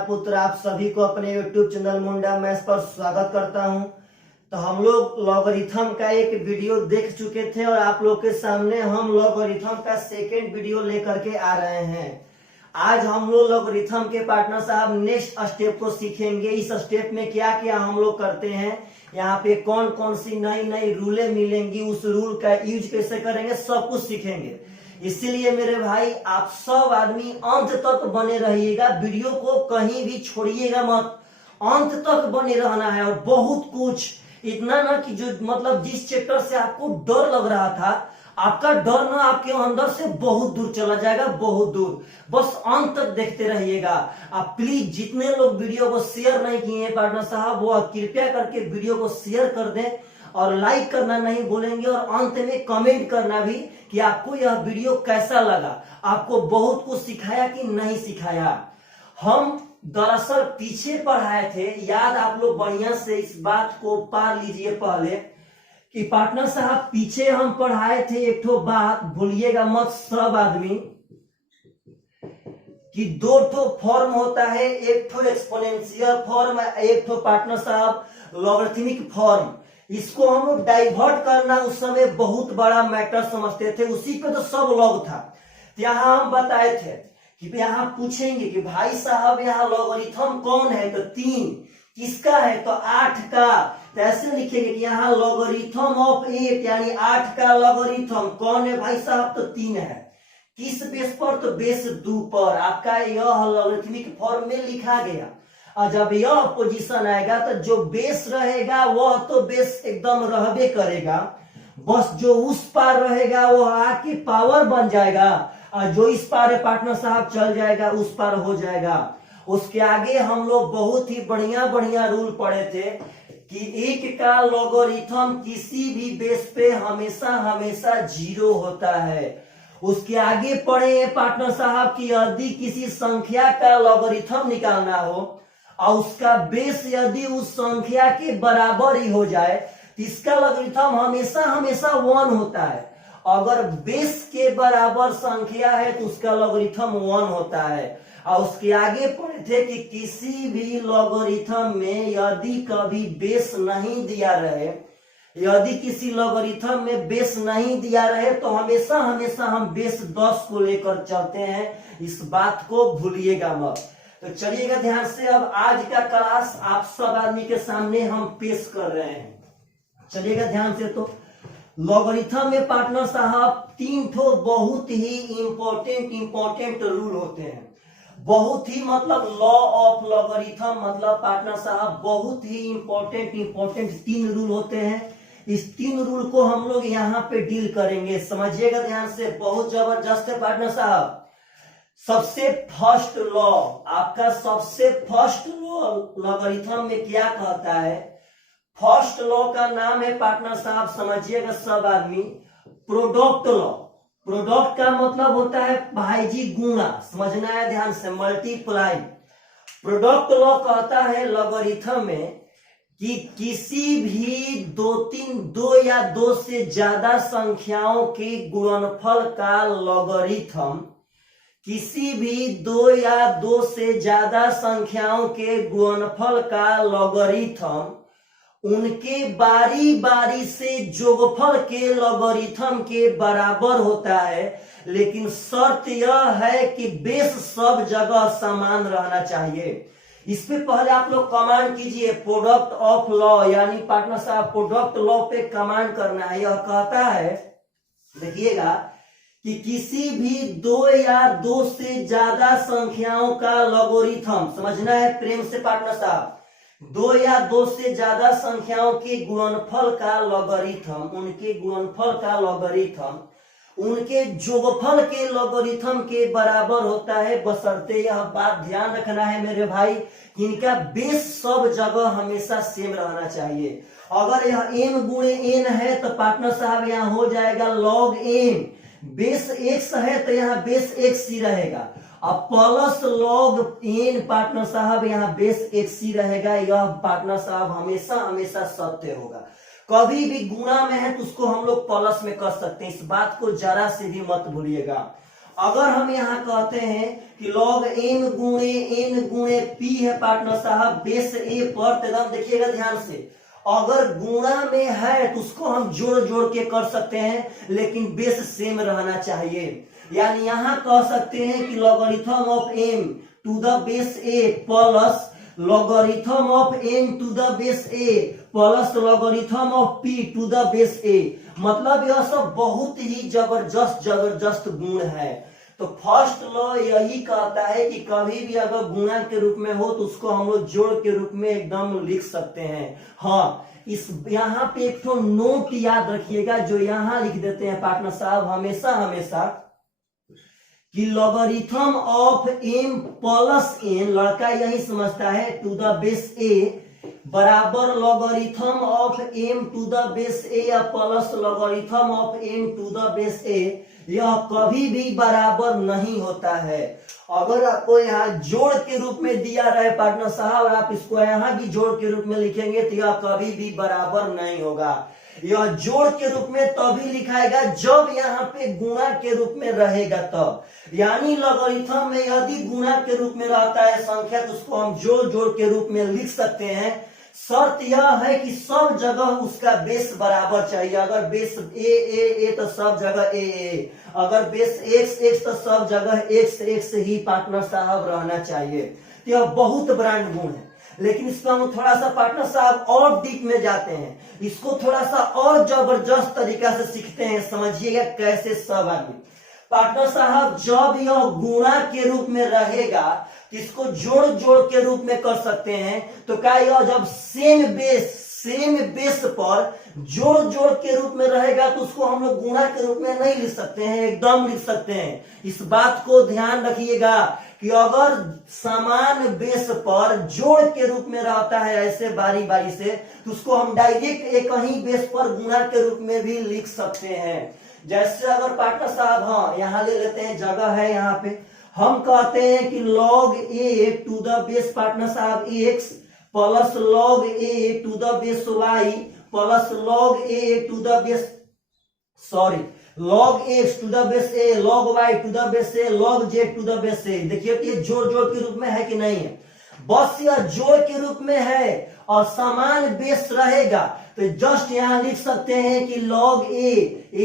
पुत्र आप सभी को अपने YouTube चैनल मुंडा मैथ्स पर स्वागत करता हूं। तो हम लोग लॉगरिथम का एक वीडियो देख चुके थे और आप लोग के सामने हम लॉगरिथम का सेकेंड वीडियो लेकर के आ रहे हैं। आज हम लोग लॉगरिथम के पार्टनर साहब नेक्स्ट स्टेप को सीखेंगे। इस स्टेप में क्या क्या हम लोग करते हैं, यहाँ पे कौन कौन सी नई नई रूलें मिलेंगी, उस रूल का यूज कैसे करेंगे, सब कुछ सीखेंगे। इसीलिए मेरे भाई आप सब आदमी अंत तक बने रहिएगा, वीडियो को कहीं भी छोड़िएगा मत, अंत तक बने रहना है। और बहुत कुछ इतना ना कि जो मतलब जिस चैप्टर से आपको डर लग रहा था, आपका डर ना आपके अंदर से बहुत दूर चला जाएगा, बहुत दूर। बस अंत तक देखते रहिएगा। आप प्लीज जितने लोग वीडियो को शेयर नहीं किए हैं पार्टनर साहब, वो कृपया करके वीडियो को शेयर कर दें और लाइक करना नहीं भूलेंगे और अंत में कमेंट करना भी कि आपको यह वीडियो कैसा लगा, आपको बहुत कुछ सिखाया कि नहीं सिखाया। हम दरअसल पीछे पढ़ाए थे, याद आप लोग बढ़िया से इस बात को पार लीजिए पहले कि पार्टनर साहब पीछे हम पढ़ाए थे एक ठो बात, भूलिएगा मत सब आदमी, कि दो ठो फॉर्म होता है, एक ठो एक्सपोनेंशियल फॉर्म, एक ठो पार्टनर साहब लॉगरिथमिक फॉर्म। इसको हम लोग डाइवर्ट करना उस समय बहुत बड़ा मैटर समझते थे, उसी पे तो सब लॉग था। तो यहाँ हम बताए थे कि यहाँ पूछेंगे कि भाई साहब यहाँ लॉगरिथम कौन है, तो 3, किसका है तो 8 का। तो ऐसे लिखेंगे कि यहाँ लॉगरिथम ऑफ 8 यानी 8 का लॉगरिथम कौन है भाई साहब, तो 3 है। किस बेस पर, तो बेस 2 पर। आपका यह लॉगरिथमिक फॉर्म में लिखा गया। और जब यह पोजीशन आएगा तो जो बेस रहेगा वह तो बेस एकदम रहबे करेगा, बस जो उस पार रहेगा वो आके पावर बन जाएगा, और जो इस पार है पार्टनर साहब चल जाएगा, उस पार हो जाएगा। उसके आगे हम लोग बहुत ही बढ़िया बढ़िया रूल पढ़े थे कि 1 का लॉगरिथम किसी भी बेस पे हमेशा हमेशा 0 होता है। उसके आगे पढ़े पार्टनर साहब कि यदि किसी संख्या का लॉगरिथम निकालना हो और उसका बेस यदि उस संख्या के बराबर ही हो जाए तो इसका लॉगरिथम हमेशा हमेशा 1 होता है। अगर बेस के बराबर संख्या है तो उसका लॉगरिथम 1 होता है। और उसके आगे पढ़े थे कि किसी भी लॉगरिथम में यदि कभी बेस नहीं दिया रहे, यदि किसी लॉगरिथम में बेस नहीं दिया रहे तो हमेशा हमेशा हम बेस 10 को लेकर चलते हैं, इस बात को भूलिएगा मत। तो चलिएगा ध्यान से, अब आज का क्लास आप सब आदमी के सामने हम पेश कर रहे हैं। चलिएगा ध्यान से। तो लॉगरिथम में पार्टनर साहब 3 ठो बहुत ही इंपॉर्टेंट रूल होते हैं। बहुत ही मतलब लॉ ऑफ लॉगरिथम मतलब पार्टनर साहब बहुत ही इंपॉर्टेंट 3 रूल होते हैं। इस 3 रूल को हम लोग यहाँ पे डील करेंगे, समझिएगा ध्यान से, बहुत जबरदस्त है पार्टनर साहब। सबसे फर्स्ट लॉ, आपका सबसे फर्स्ट लॉ लॉगरिथम में क्या कहता है, फर्स्ट लॉ का नाम है पार्टनर साहब, समझिएगा सब आदमी, प्रोडक्ट लॉ। प्रोडक्ट का मतलब होता है भाई जी गुणा, समझना है ध्यान से, मल्टीप्लाई। प्रोडक्ट लॉ कहता है लॉगरिथम में कि किसी भी 2 या 2 से ज्यादा संख्याओं के गुणनफल का लॉगरिथम, किसी भी 2 या 2 से ज्यादा संख्याओं के गुणनफल का लॉगरिथम उनके बारी बारी से जोगफल के लॉगरिथम के बराबर होता है। लेकिन शर्त यह है कि बेस सब जगह समान रहना चाहिए। इस पे पहले आप लोग कमांड कीजिए, प्रोडक्ट ऑफ लॉ, यानी पार्टनर साहब प्रोडक्ट लॉ पे कमांड करना है। यह कहता है, देखिएगा, कि किसी भी 2 या 2 से ज्यादा संख्याओं का लॉगरिथम, समझना है प्रेम से पार्टनर साहब, 2 या 2 से ज्यादा संख्याओं के गुणनफल का लॉगरिथम, उनके गुणनफल का लॉगरिथम उनके जोगफल के लॉगरिथम के बराबर होता है, बशर्ते यह बात ध्यान रखना है मेरे भाई कि इनका बेस सब जगह हमेशा सेम रहना चाहिए। अगर यह n गुणे n है तो पार्टनर साहब यहाँ हो जाएगा log n, बेस x है तो यहाँ बेस x ही रहेगा। अब प्लस log n पार्टनर साहब यहाँ बेस x ही रहेगा। यह पार्टनर साहब हमेशा हमेशा सत्य होगा। कभी भी गुणा में है तो उसको हम लोग प्लस में कर सकते हैं, इस बात को जरा से भी मत भूलिएगा। अगर हम यहाँ कहते हैं कि log n गुणे p है पार्टनर साहब बेस a पर, तो एकदम देखिएगा ध्यान से, अगर गुणा में है तो उसको हम जोड़ जोड़ के कर सकते हैं, लेकिन बेस सेम रहना चाहिए। यानी यहाँ कह सकते हैं कि logarithm of m to the base a plus logarithm of n to the base a plus logarithm of p to the base a। मतलब यह सब बहुत ही जबरदस्त गुण है। तो फर्स्ट लॉ यही कहता है कि कभी भी अगर गुणा के रूप में हो तो उसको हम लोग जोड़ के रूप में एकदम लिख सकते हैं। हाँ, इस यहाँ पे एक तो नोट याद रखिएगा जो यहाँ लिख देते हैं पार्टनर साहब हमेशा कि logarithm of m plus n, लड़का यही समझता है, टू द बेस a बराबर logarithm of m to the base a या plus logarithm of m to the base a। यह कभी भी बराबर नहीं होता है। अगर आपको यहाँ जोड़ के रूप में दिया रहे पार्टनर साहब और आप इसको यहाँ भी जोड़ के रूप में लिखेंगे तो यह कभी भी बराबर नहीं होगा। यह जोड़ के रूप में तभी लिखाएगा जब यहाँ पे गुणा के रूप में रहेगा तब। यानी लॉगरिथम में यदि गुणा के रूप में रहता है संख्या तो उसको हम जोड़ जोड़ के रूप में लिख सकते हैं। शर्त यह है कि सब जगह उसका बेस बराबर चाहिए। अगर बेस ए तो सब जगह ए, अगर बेस x तो सब जगह x ही पार्टनर साहब रहना चाहिए। तो यह बहुत ब्रांड गुण है, लेकिन इसको हम थोड़ा सा पार्टनर साहब और डीप में जाते हैं, इसको थोड़ा सा और जबरदस्त तरीका से सीखते हैं। समझिएगा कैसे सब आदमी पार्टनर साहब जब यह गुणा के रूप में रहेगा इसको जोड़ जोड़ के रूप में कर सकते हैं। तो क्या यह जब सेम बेस पर जोड़ जोड़ के रूप में रहेगा तो उसको हम लोग गुणा के रूप में नहीं लिख सकते हैं, एकदम लिख सकते हैं। इस बात को ध्यान रखिएगा कि अगर समान बेस पर जोड़ के रूप में रहता है ऐसे बारी बारी से तो उसको हम डायरेक्ट एक ही बेस पर गुणा के रूप में भी लिख सकते हैं। जैसे अगर पार्टनर साहब हाँ यहाँ ले लेते हैं, जगह है यहाँ पे, हम कहते हैं कि log a to the base partner साहब x plus log a to the base y plus log a to the base log x to the base a log y to the base a log z to the base a। देखिए कि ये जोड़ जोड़ के रूप में है कि नहीं है, बस यह जोड़ के रूप में है और समान बेस रहेगा तो जस्ट यहाँ लिख सकते हैं कि log a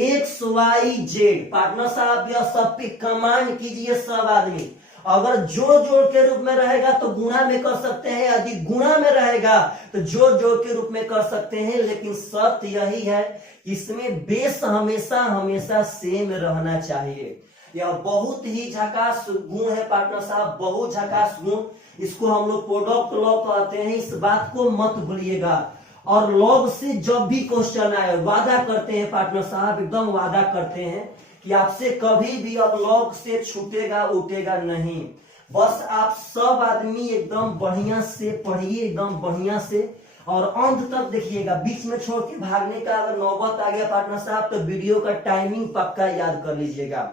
x y z। Partner साहब यह सब पे कमांड कीजिए सब आदमी। अगर जोड़ जोड़ के रूप में रहेगा तो गुणा में कर सकते हैं, यदि गुणा में रहेगा तो जोड़ जोड़ के रूप में कर सकते हैं, लेकिन शर्त यही है इसमें बेस हमेशा सेम रहना चाहिए। यह बहुत ही झकास गुण है पार्टनर साहब, बहुत झकास गुण। इसको हम लोग प्रोडक्ट लॉ कहते हैं, इस बात को मत भूलिएगा। और लॉग से जब भी क्वेश्चन आए वादा करते हैं पार्टनर साहब, एकदम वादा करते हैं कि आपसे कभी भी अब लॉग से छूटेगा उठेगा नहीं। बस आप सब आदमी एकदम बढ़िया से पढ़िए, एकदम बढ़िया से, और अंत तक देखिएगा। बीच में छोड़ के भागने का अगर नौबत आ गया पार्टनर साहब तो वीडियो का टाइमिंग पक्का याद कर लीजिएगा।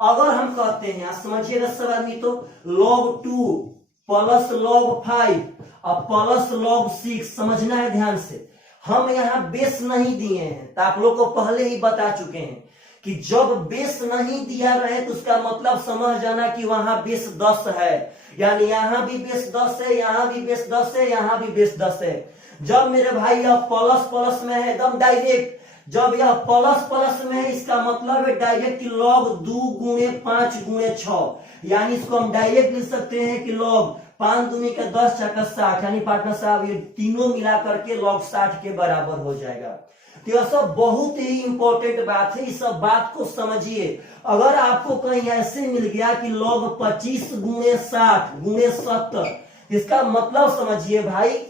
अगर हम कहते हैं समझिएगा सब आदमी, तो log 2 प्लस log 5 और प्लस log 6 समझना है ध्यान से। हम यहाँ बेस नहीं दिए हैं तो आप लोग को पहले ही बता चुके हैं कि जब बेस नहीं दिया रहे तो उसका मतलब समझ जाना कि वहां बेस 10 है। यानी यहाँ भी बेस 10 है, यहाँ भी बेस 10 है, यहाँ भी बेस 10 है। जब मेरे भाई यह प्लस प्लस में है एकदम डायरेक्ट, जब यह प्लस प्लस में है इसका मतलब है डायरेक्ट log 2 गुणे 5 गुणे 6। यानी इसको हम डायरेक्ट लिख सकते हैं कि log 5 दूनी का 10 छक्का 60। यानी पार्टनर साहब ये तीनों मिला करके log 60 के बराबर हो जाएगा। तो यह सब बहुत ही इंपॉर्टेंट बात है, इस सब बात को समझिए। अगर आपको कहीं ऐसे मिल गया कि log 25 गुणे 60 गुणे 70, इसका मतलब समझिए भाई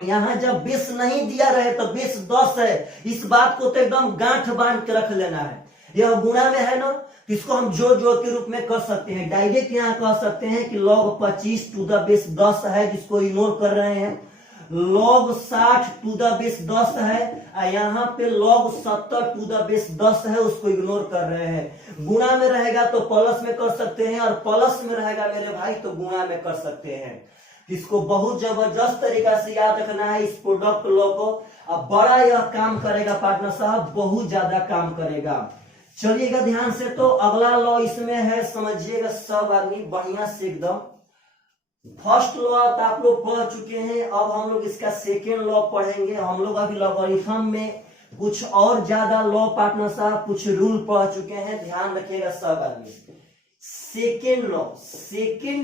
यहाँ जब बेस नहीं दिया रहे तो बेस 10 है। इस बात को तो एकदम गांठ बांध के रख लेना है। यह गुणा में है ना, इसको हम जोड़ जोड़ के रूप में कर सकते हैं। डायरेक्ट यहाँ कह सकते हैं कि log 25 टू द बेस 10 है, जिसको इग्नोर कर रहे हैं। log 60 टू द बेस 10 है, यहाँ पे log 70 टू द बेस 10 है, उसको इग्नोर कर रहे हैं। गुणा में रहेगा तो प्लस में कर सकते हैं, और प्लस में रहेगा मेरे भाई तो गुणा में कर सकते हैं। इसको बहुत जबरदस्त तरीका से याद रखना है इस प्रोडक्ट लॉ को। अब बड़ा यह काम करेगा पार्टनर साहब, बहुत ज्यादा काम करेगा। चलिएगा ध्यान से, तो अगला लॉ इसमें है, समझिएगा सब आदमी बढ़िया से एकदम। फर्स्ट लॉ तो आप लोग पढ़ चुके हैं, अब हम लोग इसका सेकेंड लॉ पढ़ेंगे। हम लोग अभी लॉगरिथम में कुछ और ज्यादा लॉ पार्टनर साहब कुछ रूल पढ़ चुके हैं, ध्यान रखिएगा सब आदमी। सेकेंड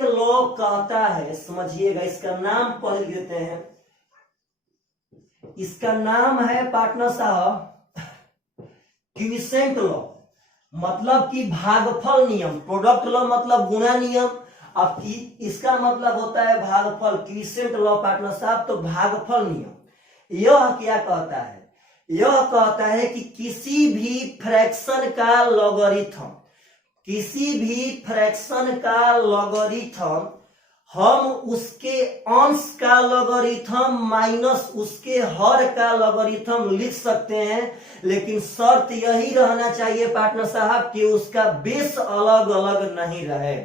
लॉ कहता है, समझिएगा, इसका नाम पढ़ देते हैं। इसका नाम है पार्टनर साहब क्विसेंट लॉ, मतलब कि भागफल नियम। प्रोडक्ट लॉ मतलब गुणा नियम, अब इसका मतलब होता है भागफल। क्विसेंट लॉ पार्टनर साहब तो भागफल नियम। यह क्या कहता है? यह कहता है कि किसी भी फ्रैक्शन का लॉगरिथम हम उसके अंश का लॉगरिथम माइनस उसके हर का लॉगरिथम लिख सकते हैं, लेकिन शर्त यही रहना चाहिए पार्टनर साहब कि उसका बेस अलग अलग नहीं रहे।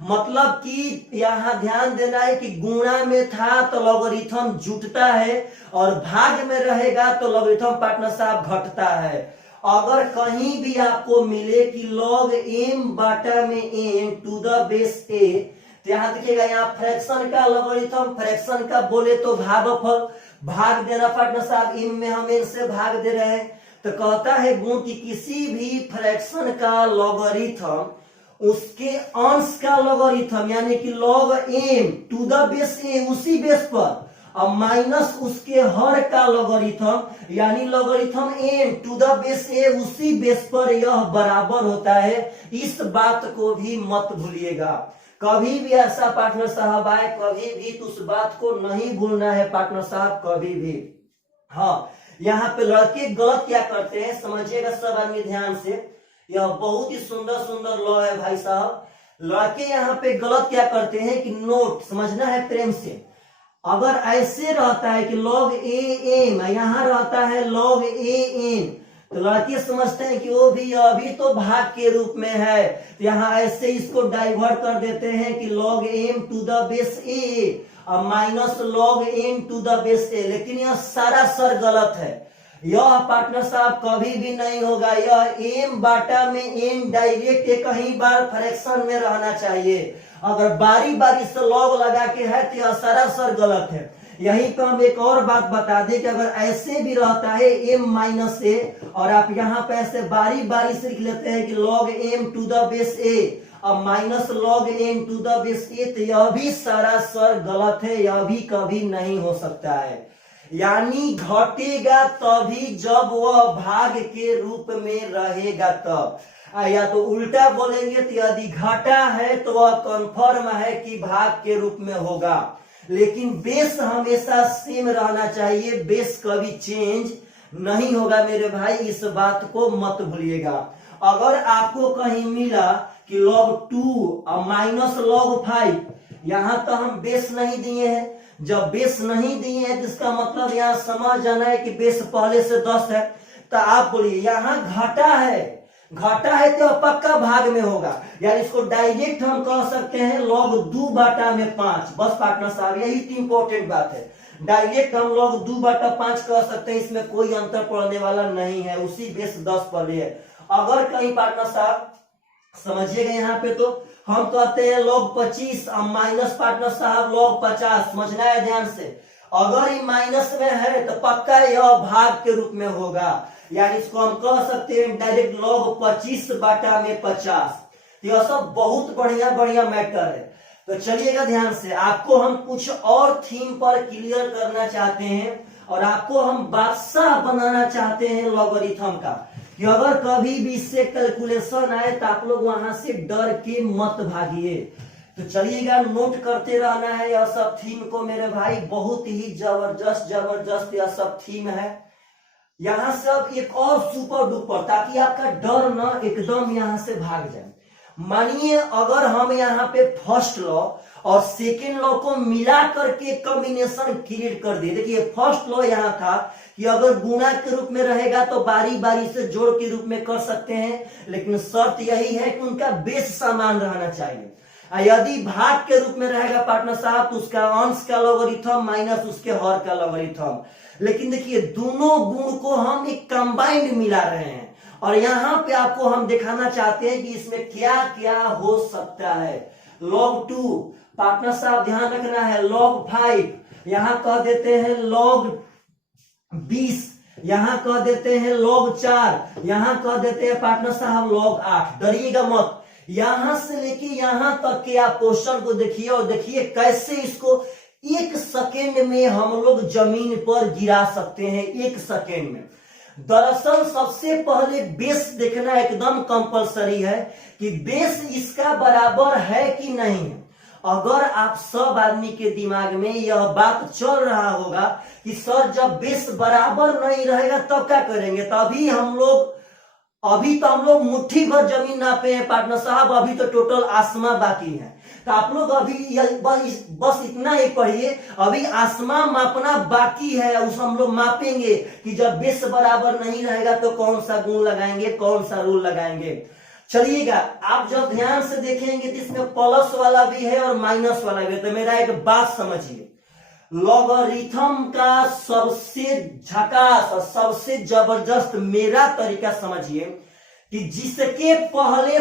मतलब कि यहाँ ध्यान देना है कि गुणा में था तो लॉगरिथम जुटता है, और भाग में रहेगा तो लॉगरिथम पार्टनर साहब घटता है। अगर कहीं भी आपको मिले कि log m बटा में n to the base a, तो यहाँ देखिएगा, यहाँ फ्रैक्शन का लॉगरिथम, फ्रैक्शन का बोले तो भागफल, भाग देना पार्टनर साहब, m में हम n से भाग दे रहे हैं। तो कहता है गुण कि किसी भी फ्रैक्शन का लॉगरिथम उसके अंश का लॉगरिथम यानी कि log m to the base a उसी बेस पर, अब माइनस उसके हर का लॉगरिथम यानी logarithm n to the base a उसी बेस पर, यह बराबर होता है। इस बात को भी मत भूलिएगा। कभी भी ऐसा पार्टनर साहब आए, कभी भी तो उस बात को नहीं भूलना है पार्टनर साहब, कभी भी। हाँ, यहाँ पे लड़के गलत क्या करते हैं, समझिएगा सब आदमी ध्यान से। यह बहुत ही सुंदर लॉ है भाई साहब। लड़के यहाँ पे गलत क्या करते हैं कि नोट समझना है प्रेम से। अगर ऐसे रहता है कि log am, यहाँ रहता है log an, तो लड़के समझते हैं कि वो भी अभी तो भाग के रूप में है, तो यहाँ ऐसे इसको डाइवर्ट कर देते हैं कि log m to the base a और minus log n to the base a, लेकिन यह सरासर गलत है। यह पार्टनर साहब कभी भी नहीं होगा। यह m बाटा में n डायरेक्ट एक ही बार फ्रैक्शन में रहना चाहिए। अगर बारी बारी से लॉग लगा के है तो यह सरासर गलत है। यहीं पर हम एक और बात बता दें कि अगर ऐसे भी रहता है m माइनस a, और आप यहाँ पे ऐसे बारी बारी से लिख लेते हैं कि log m to the base a और minus log n to the base a, तो यह भी सरासर गलत है, यह भी कभी नहीं हो सकता है। यानी घटेगा तभी जब वह भाग के रूप में रहेगा तब, या तो उल्टा बोलेंगे तो यदि घटा है तो वह कन्फर्म है कि भाग के रूप में होगा। लेकिन बेस हमेशा सेम रहना चाहिए, बेस कभी चेंज नहीं होगा मेरे भाई, इस बात को मत भूलिएगा। अगर आपको कहीं मिला कि log 2 और माइनस log 5, यहाँ तो हम बेस नहीं दिए हैं। जब बेस नहीं दिए हैं तो इसका मतलब यहाँ समझ जाना है कि बेस पहले से 10 है। तो आप बोलिए यहाँ घटा है तो पक्का भाग में होगा, यानी इसको डायरेक्ट हम कह सकते हैं log 2 बटा में 5। बस पार्टनर साहब यही इंपॉर्टेंट बात है, डायरेक्ट हम log 2 बटा 5 कह सकते हैं, इसमें कोई अंतर पड़ने वाला नहीं है, उसी बेस 10 पर है। अगर कहीं पार्टनर साहब समझिएगा, यहाँ पे तो हम कहते हैं log 25 और माइनस पार्टनर साहब log 50, समझना है ध्यान से। अगर ये माइनस में है तो पक्का यह भाग के रूप में होगा, यानी इसको हम कह सकते हैं डायरेक्ट log 25 बटा में 50। यह सब बहुत बढ़िया मैटर है। तो चलिएगा ध्यान से, आपको हम कुछ और थीम पर क्लियर करना चाहते हैं और आपको हम बादशाह बनाना चाहते हैं लॉगरिथम का, कि अगर कभी भी इससे कैलकुलेशन आए तो आप लोग वहां से डर के मत भागिए। तो चलिएगा, नोट करते रहना है यह सब थीम को मेरे भाई, बहुत ही जबरदस्त यह सब थीम है। यहाँ से अब एक और सुपर डुपर, ताकि आपका डर ना एकदम यहाँ से भाग जाए। मानिए अगर हम यहाँ पे फर्स्ट लॉ और सेकेंड लॉ को मिला करके कॉम्बिनेशन क्रिएट कर दे। देखिए फर्स्ट लॉ यहाँ था कि अगर गुणा के रूप में रहेगा तो बारी बारी से जोड़ के रूप में कर सकते हैं, लेकिन शर्त यही है कि उनका बेस समान रहना चाहिए। यदि भाग के रूप में रहेगा पार्टनर साहब तो उसका अंश का लॉगरिथम माइनस उसके हर का लॉगरिथम। लेकिन देखिए दोनों गुण को हम एक कंबाइंड मिला रहे हैं, और यहाँ पे आपको हम दिखाना चाहते हैं कि इसमें क्या क्या हो सकता है। log 2 पार्टनर साहब ध्यान रखना है, log 5 यहां कह देते हैं log 20, यहां कह देते हैं log 4, यहां कह देते हैं पार्टनर साहब log 8। डरिएगा मत, यहां से लेके यहां तक के आप क्वेश्चन को देखिए और देखिए कैसे इसको 1 सेकेंड में हम लोग जमीन पर गिरा सकते हैं, 1 सेकेंड में। दरअसल सबसे पहले बेस देखना एकदम कंपलसरी है कि बेस इसका बराबर है कि नहीं। अगर आप सब आदमी के दिमाग में यह बात चल रहा होगा कि सर जब बेस बराबर नहीं रहेगा तब क्या करेंगे, तभी अभी तो हम लोग मुट्ठी भर जमीन नापे हैं पार्टनर साहब, अभी तो टोटल आसमां बाकी है। तो आप लोग अभी बस इतना ही पढ़िए, अभी आसमां मापना बाकी है, उस हम लोग मापेंगे कि जब बेस बराबर नहीं रहेगा तो कौन सा गुण लगाएंगे, कौन सा रूल लगाएंगे। चलिएगा, आप जब ध्यान से देखेंगे तो इसमें प्लस वाला भी है और माइनस वाला भी है। तो मेरा एक बात समझिए, लॉगरिथम का सबसे झकास और सबसे जबरदस्त मेरा तरीका समझिए कि जिसके पहले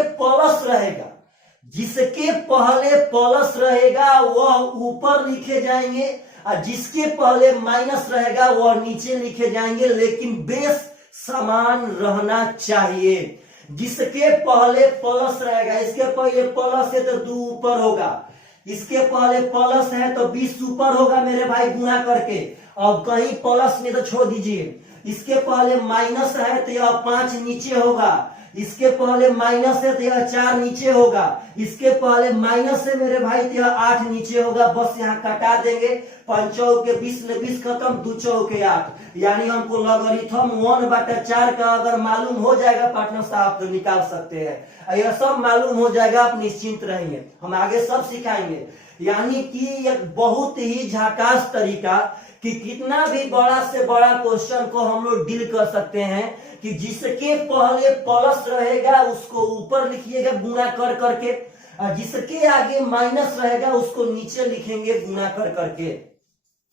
प्लस रहेगा वह ऊपर लिखे जाएंगे और जिसके पहले माइनस रहेगा वह नीचे लिखे जाएंगे, लेकिन बेस समान रहना चाहिए। जिसके पहले प्लस रहेगा, इसके पहले प्लस है तो 2 ऊपर होगा, इसके पहले प्लस है तो 20 ऊपर होगा मेरे भाई गुणा करके, और कहीं प्लस में तो छोड़ दीजिए। इसके पहले माइनस है तो यह 5 नीचे होगा, इसके पहले माइनस है तो यह 4 नीचे होगा, इसके पहले माइनस है मेरे भाई तो यह 8 नीचे होगा। बस यहाँ कटा देंगे, 5 चौके 20 में 20 खत्म, 2 चौके 8, यानी हमको लॉगरिथम 1/4 का अगर मालूम हो जाएगा पार्टनर साहब तो निकाल सकते हैं। यह सब मालूम हो जाएगा, आप निश्चिंत रहिए, हम आगे सब सिखाएंगे। यानी कि एक बहुत ही झकास तरीका कि कितना भी बड़ा से बड़ा क्वेश्चन को हम लोग डील कर सकते हैं कि जिसके पहले प्लस रहेगा उसको ऊपर लिखिएगा गुणा कर करके, और जिसके आगे माइनस रहेगा उसको नीचे लिखेंगे गुणा कर करके।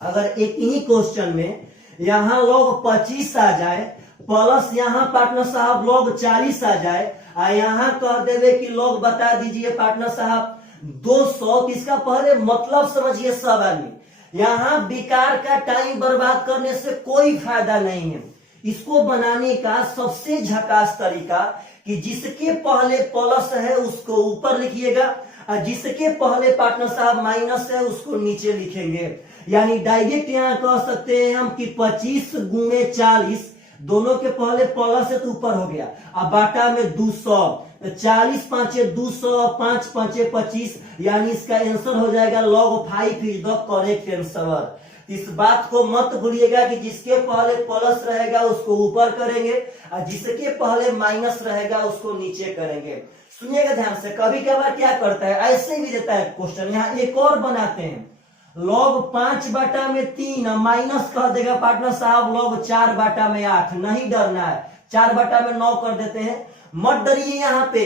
अगर एक ही क्वेश्चन में यहाँ log 25 आ जाए प्लस यहाँ पार्टनर साहब log 40 आ जाए, और यहाँ कह देवे कि log बता दीजिए पार्टनर साहब 200, इसका पहले मतलब समझिए सब आदमी। यहाँ बेकार का टाइम बर्बाद करने से कोई फायदा नहीं है। इसको बनाने का सबसे झकास तरीका कि जिसके पहले प्लस है उसको ऊपर लिखिएगा और जिसके पहले पार्टनर साहब माइनस है उसको नीचे लिखेंगे। यानी डायरेक्ट यहाँ कह सकते हैं हम कि 25 गुणे 40, दोनों के पहले प्लस है तो ऊपर हो गया, अब बाटा में 200, 40 5 200, 5 5 25, यानी इसका आंसर हो जाएगा log 5 is the correct answer. इस बात को मत भूलिएगा कि जिसके पहले प्लस रहेगा उसको ऊपर करेंगे और जिसके पहले माइनस रहेगा उसको नीचे करेंगे। सुनिएगा ध्यान से, कभी कभार क्या करता है ऐसे भी देता है क्वेश्चन, यहाँ एक और बनाते हैं log 5/3 माइनस कह देगा पार्टनर साहब log 4/8, नहीं डरना है, 4/9 कर देते हैं। मत डरिए, यहाँ पे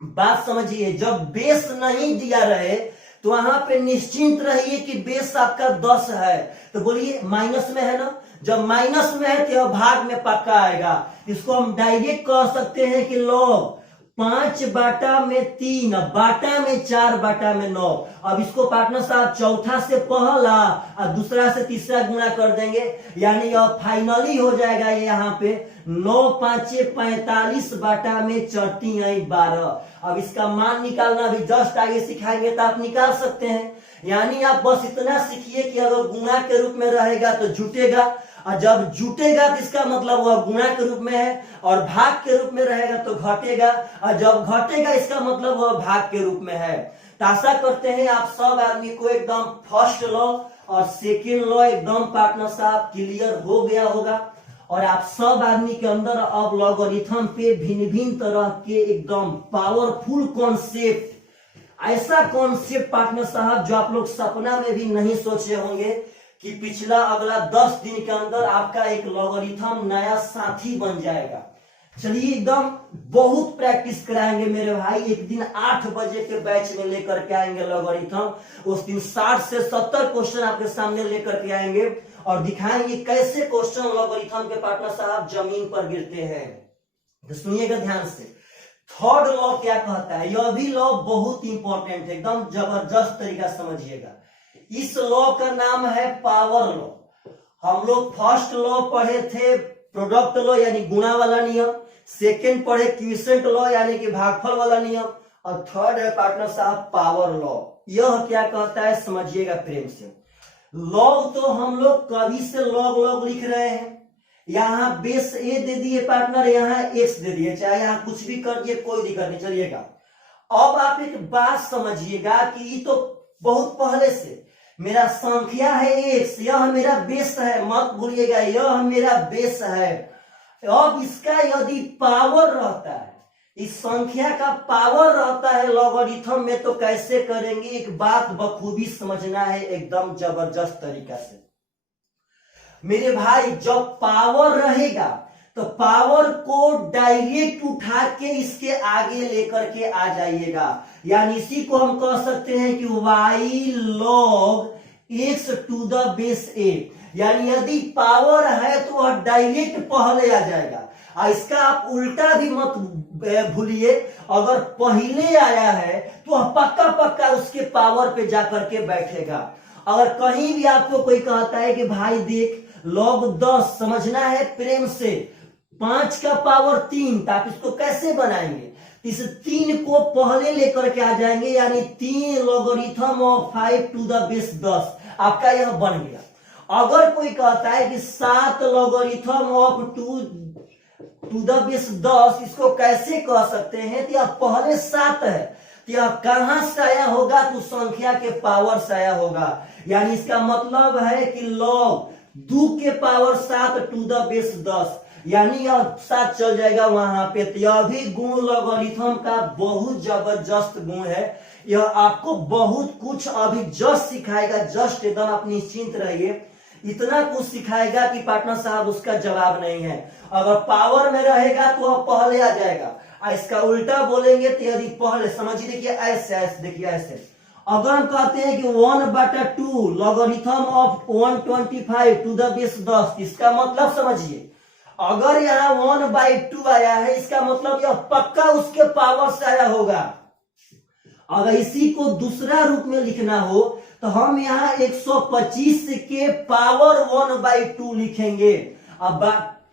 बात समझिए, जब बेस नहीं दिया रहे तो वहां पे निश्चिंत रहिए कि बेस आपका 10 है, तो बोलिए माइनस में है ना, जब माइनस में है तो यह भाग में पक्का आएगा। इसको हम डायरेक्ट कह सकते हैं कि log 5/3 बाटा में 4/9। अब इसको पार्टनर साहब चौथा से पहला और दूसरा से तीसरा गुणा कर देंगे, यानी यह फाइनली हो जाएगा ये यहाँ पे 9 5 45 बाटा में 4 12। अब इसका मान निकालना भी जस्ट आगे सिखाएंगे तो आप निकाल सकते हैं। यानी आप बस इतना सीखिए कि अगर गुणा के रूप में रहेगा तो जुटेगा, और जब जुटेगा तो इसका मतलब वह गुणा के रूप में है, और भाग के रूप में रहेगा तो घटेगा, और जब घटेगा इसका मतलब वह भाग के रूप में है। तो आशा करते हैं आप सब आदमी को एकदम फर्स्ट लॉ और सेकेंड लॉ एकदम पार्टनर साहब क्लियर हो गया होगा, और आप सब आदमी के अंदर अब लॉगरिथम पे भिन्न भिन्न तरह के एकदम पावरफुल कॉन्सेप्ट, ऐसा कॉन्सेप्ट पार्टनर साहब जो आप लोग सपना में भी नहीं सोचे होंगे कि पिछला अगला 10 दिन के अंदर आपका एक लॉगरिथम नया साथी बन जाएगा। चलिए एकदम बहुत प्रैक्टिस कराएंगे मेरे भाई, एक दिन 8 बजे के बैच में लेकर के आएंगे लॉगरिथम। उस दिन 60 से 70 क्वेश्चन आपके सामने लेकर के आएंगे और दिखाएंगे कैसे क्वेश्चन लॉगरिथम के पार्टनर साहब जमीन पर गिरते हैं। तो सुनिएगा ध्यान से। थर्ड लॉ क्या कहता है, यह भी लॉ बहुत इंपॉर्टेंट है, एकदम जबरदस्त तरीका समझिएगा। इस लॉ का नाम है पावर लॉ। हम लोग फर्स्ट लॉ पढ़े थे प्रोडक्ट लॉ यानी गुणा वाला नियम, सेकेंड पढ़े क्विसेंट लॉ यानी कि भागफल वाला नियम, और थर्ड है पार्टनर साहब पावर लॉ। यह क्या कहता है समझिएगा प्रेम से। लॉग तो हम लोग कभी से लॉग लॉग लिख रहे हैं, यहाँ बेस ए दे दिए पार्टनर, यहाँ एक्स दे दिए, चाहे यहाँ कुछ भी कर दिए कोई दिक्कत नहीं। चलिएगा अब आप एक बात समझिएगा कि ये तो बहुत पहले से मेरा संख्या है एक्स, यह मेरा बेस है, मत भूलिएगा यह मेरा बेस है। अब इसका यदि पावर रहता है, इस संख्या का पावर रहता है लॉगरिथम में, तो कैसे करेंगे, एक बात बखूबी समझना है एकदम जबरदस्त तरीका से मेरे भाई। जब पावर रहेगा तो पावर को डायरेक्ट उठा के इसके आगे लेकर के आ जाइएगा, यानी इसी को हम कह सकते हैं कि y log x to the base a। यानी यदि पावर है तो वह डायरेक्ट पहले आ जाएगा, और इसका आप उल्टा भी मत भूलिए, अगर पहले आया है तो वह पक्का पक्का उसके पावर पे जाकर के बैठेगा। अगर कहीं भी आपको कोई कहता है कि भाई देख log 10 समझना है प्रेम से, 5 का पावर 3, तो आप इसको कैसे बनाएंगे, इस 3 को पहले लेकर के आ जाएंगे, यानी 3 logarithm of 5 to the base 10 आपका यह बन गया। अगर कोई कहता है कि 7 logarithm of 2 to the base 10, इसको कैसे कह सकते हैं, तो यह पहले 7 है, तो यह कहां से आया होगा, तो संख्या के पावर से आया होगा। यानी इसका मतलब है कि लॉग 2 के पावर 7 टू द बेस 10, यानी यह 7 चल जाएगा वहां पे। तो यह भी गुण लॉगरिथम का बहुत जबरदस्त गुण है, यह आपको बहुत कुछ अभी जस्ट सिखाएगा, जस्ट एकदम आप निश्चिंत रहिए, इतना कुछ सिखाएगा कि पार्टनर साहब उसका जवाब नहीं है। अगर पावर में रहेगा तो वह पहले आ जाएगा, और इसका उल्टा बोलेंगे तो यदि पहले समझिए, देखिए ऐसे ऐसे, देखिए ऐसे। अगर हम कहते हैं कि 1/2 logarithm of 125 to the base 10, इसका मतलब समझिए, अगर यहाँ 1/2 आया है, इसका मतलब यह पक्का उसके पावर से आया होगा। अगर इसी को दूसरा रूप में लिखना हो तो हम यहाँ 125 के पावर 1/2 लिखेंगे। अब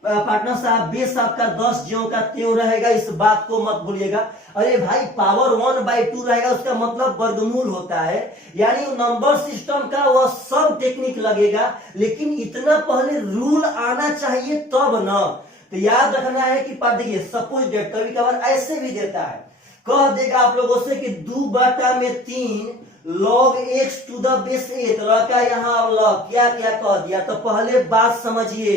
पार्टनर साहब बेस आपका 10 ज्यों का त्यों रहेगा, इस बात को मत भूलिएगा। अरे भाई पावर 1/2 रहेगा, उसका मतलब वर्गमूल होता है, यानी नंबर सिस्टम का वह सब टेक्निक लगेगा, लेकिन इतना पहले रूल आना चाहिए तब ना। तो याद रखना है कि देखिए सपोज डेट कभी कभार ऐसे भी देता है, कह देगा आप लोगों से कि 2/3 log x to the base 8, लड़का यहाँ लॉग क्या क्या कह दिया। तो पहले बात समझिए,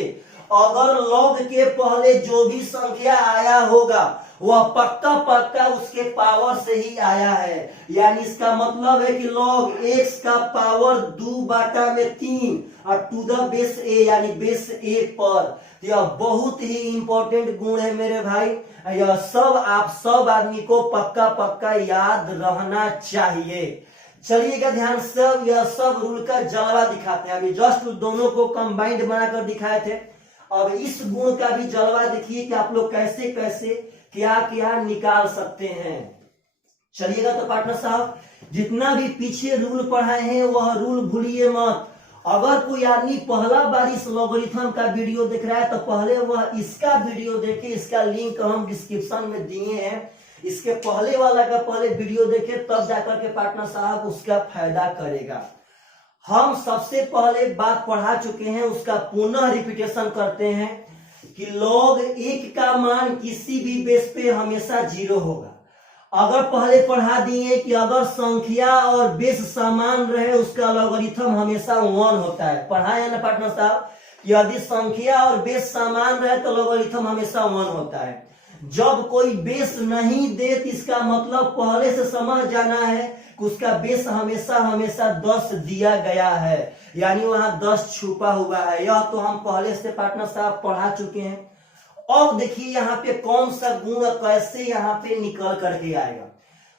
अगर log के पहले जो भी संख्या आया होगा वह पक्का पक्का उसके पावर से ही आया है, यानी इसका मतलब है कि log x का पावर 2/3 और टू द बेस a यानी बेस 8 पर। यह बहुत ही इंपॉर्टेंट गुण है मेरे भाई, यह सब आप सब आदमी को पक्का पक्का याद रहना चाहिए। चलिएगा ध्यान से, यह सब रूल का जलवा दिखाते हैं, अभी जस्ट दोनों को कंबाइंड बनाकर दिखाए थे। अब इस गुण का भी जलवा देखिए कि आप लोग कैसे कैसे क्या क्या निकाल सकते हैं। चलिएगा तो पार्टनर साहब जितना भी पीछे रूल पढ़ाए हैं वह रूल भूलिए मत। अगर कोई आदमी पहला बार इस लॉगरिथम का वीडियो देख रहा है तो पहले वह इसका वीडियो देखे, इसका लिंक हम डिस्क्रिप्शन में दिए हैं, इसके पहले वाला का पहले वीडियो देखे, तब जाकर के पार्टनर साहब उसका फायदा करेगा। हम सबसे पहले बात पढ़ा चुके हैं, उसका पुनः रिपीटेशन करते हैं कि log 1 का मान किसी भी बेस पे हमेशा 0 होगा। अगर पहले पढ़ा दिए कि अगर संख्या और बेस समान रहे उसका लॉगरिथम हमेशा 1 होता है, पढ़ाया ना पार्टनर साहब, यदि संख्या और बेस समान रहे तो लॉगरिथम हमेशा 1 होता है। जब कोई बेस नहीं दे तो इसका मतलब पहले से समझ जाना है कि उसका बेस हमेशा हमेशा 10 दिया गया है, यानी वहां 10 छुपा हुआ है। यह तो हम पहले से पार्टनर साहब पढ़ा चुके हैं। अब देखिए यहाँ पे कौन सा गुण कैसे यहाँ पे निकल करके आएगा।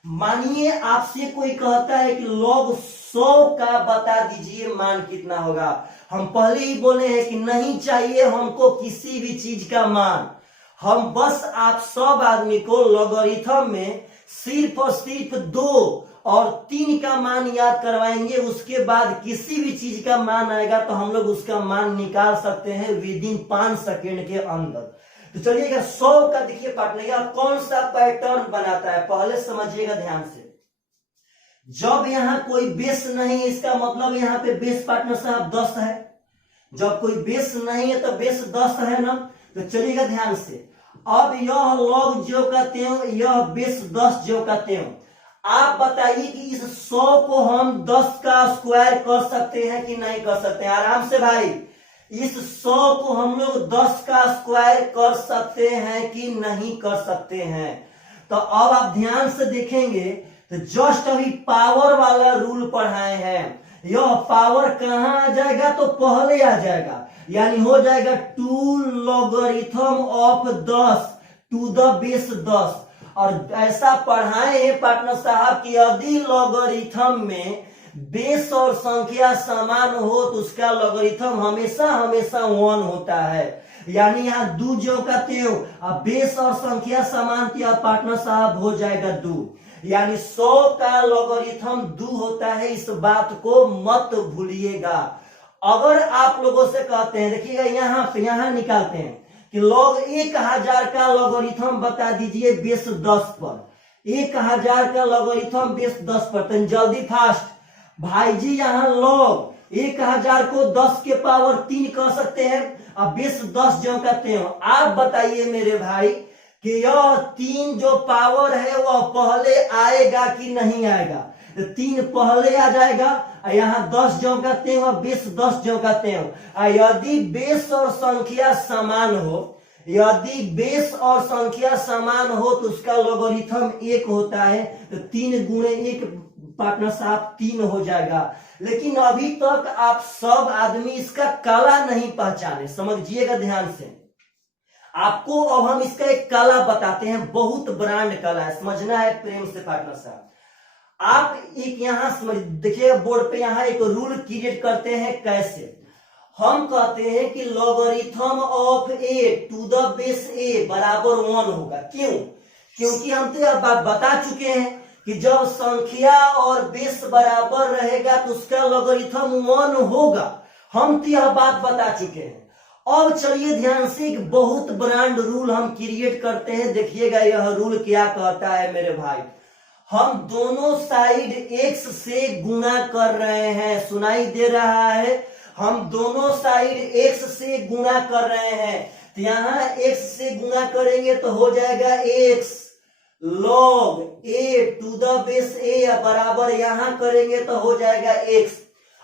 मानिए आपसे कोई कहता है कि log 100 का बता दीजिए मान कितना होगा। हम पहले ही बोले हैं कि नहीं चाहिए हमको किसी भी चीज का मान, हम बस आप सब आदमी को लॉगरिथम में सिर्फ और सिर्फ 2 और 3 का मान याद करवाएंगे। उसके बाद किसी भी चीज का मान आएगा तो हम लोग उसका मान निकाल सकते हैं विदिन 5 सेकेंड के अंदर। तो चलिएगा 100 का देखिए पार्टनर कौन सा पैटर्न बनाता है, पहले समझिएगा ध्यान से। जब यहाँ कोई बेस नहीं है, इसका मतलब यहाँ पे बेस पार्टनर साहब 10 है। जब कोई बेस नहीं है तो बेस 10 है ना। तो चलिएगा ध्यान से, अब यह लॉग ज्यों का त्यों, यह बेस 10 ज्यों का त्यों। आप बताइए कि इस 100 को हम 10 का स्क्वायर कर सकते हैं कि नहीं कर सकते हैं? आराम से भाई, इस 100 को हम लोग 10 का स्क्वायर कर सकते हैं कि नहीं कर सकते हैं? तो अब आप ध्यान से देखेंगे तो जस्ट अभी पावर वाला रूल पढ़ाए हैं। यह पावर कहां आ जाएगा? तो पहले आ जाएगा, यानी हो जाएगा 2 logarithm of 10 to the base 10। और ऐसा पढ़ाए हैं पार्टनर साहब कि यदि लॉगरिथम में बेस और संख्या समान हो तो उसका लॉगरिथम हमेशा हमेशा 1 होता है। यानी यहाँ 2 ज्यों का त्यों, अब बेस और संख्या समान थी और पार्टनर साहब हो जाएगा 2, यानी 100 का लॉगरिथम 2 होता है। इस बात को मत भूलिएगा। अगर आप लोगों से कहते हैं, देखिएगा यहाँ निकालते हैं कि लॉग 1000 का लॉगरिथम बता दीजिए बेस 10 पर। 1000 का लॉगरिथम बेस 10 पर, तो जल्दी फास्ट भाई जी, यहाँ लॉग 1000 को 10 के पावर 3 कर सकते हैं, अब बेस 10 ज्यों का त्यों। आप बताइए मेरे भाई कि यह 3 जो पावर है वह पहले आएगा कि नहीं आएगा? तो 3 पहले आ जाएगा, यहाँ 10 ज्यों का त्यों, बेस 10 ज्यों का त्यों। यदि बेस और संख्या समान हो, यदि बेस और संख्या समान हो तो उसका लॉगरिथम 1 होता है। तो 3 गुणे 1 पार्टनर साहब 3 हो जाएगा। लेकिन अभी तक आप सब आदमी इसका काला नहीं पहचाने, समझिएगा ध्यान से। आपको अब हम इसका एक कला बताते हैं, बहुत ब्रांड कला है, समझना है प्रेम से पार्टनर साहब। आप एक यहाँ समझ देखिए बोर्ड पे, यहाँ एक रूल क्रिएट करते हैं। कैसे? हम कहते हैं कि logarithm of a to the base a बराबर 1 होगा। क्यों? क्योंकि हम तो अब बता चुके हैं कि जब संख्या और बेस बराबर रहेगा तो उसका लॉगरिथम 1 होगा। हम तो यह बात बता चुके हैं। अब चलिए ध्यान से, एक बहुत ब्रांड रूल हम क्रिएट करते हैं। देखिएगा यह रूल क्या कहता है मेरे भाई। हम दोनों साइड x से गुणा कर रहे हैं, सुनाई दे रहा है? हम दोनों साइड x से गुणा कर रहे हैं। तो यहाँ x से गुणा करेंगे तो हो जाएगा x log a to the base a बराबर यहाँ करेंगे तो हो जाएगा x।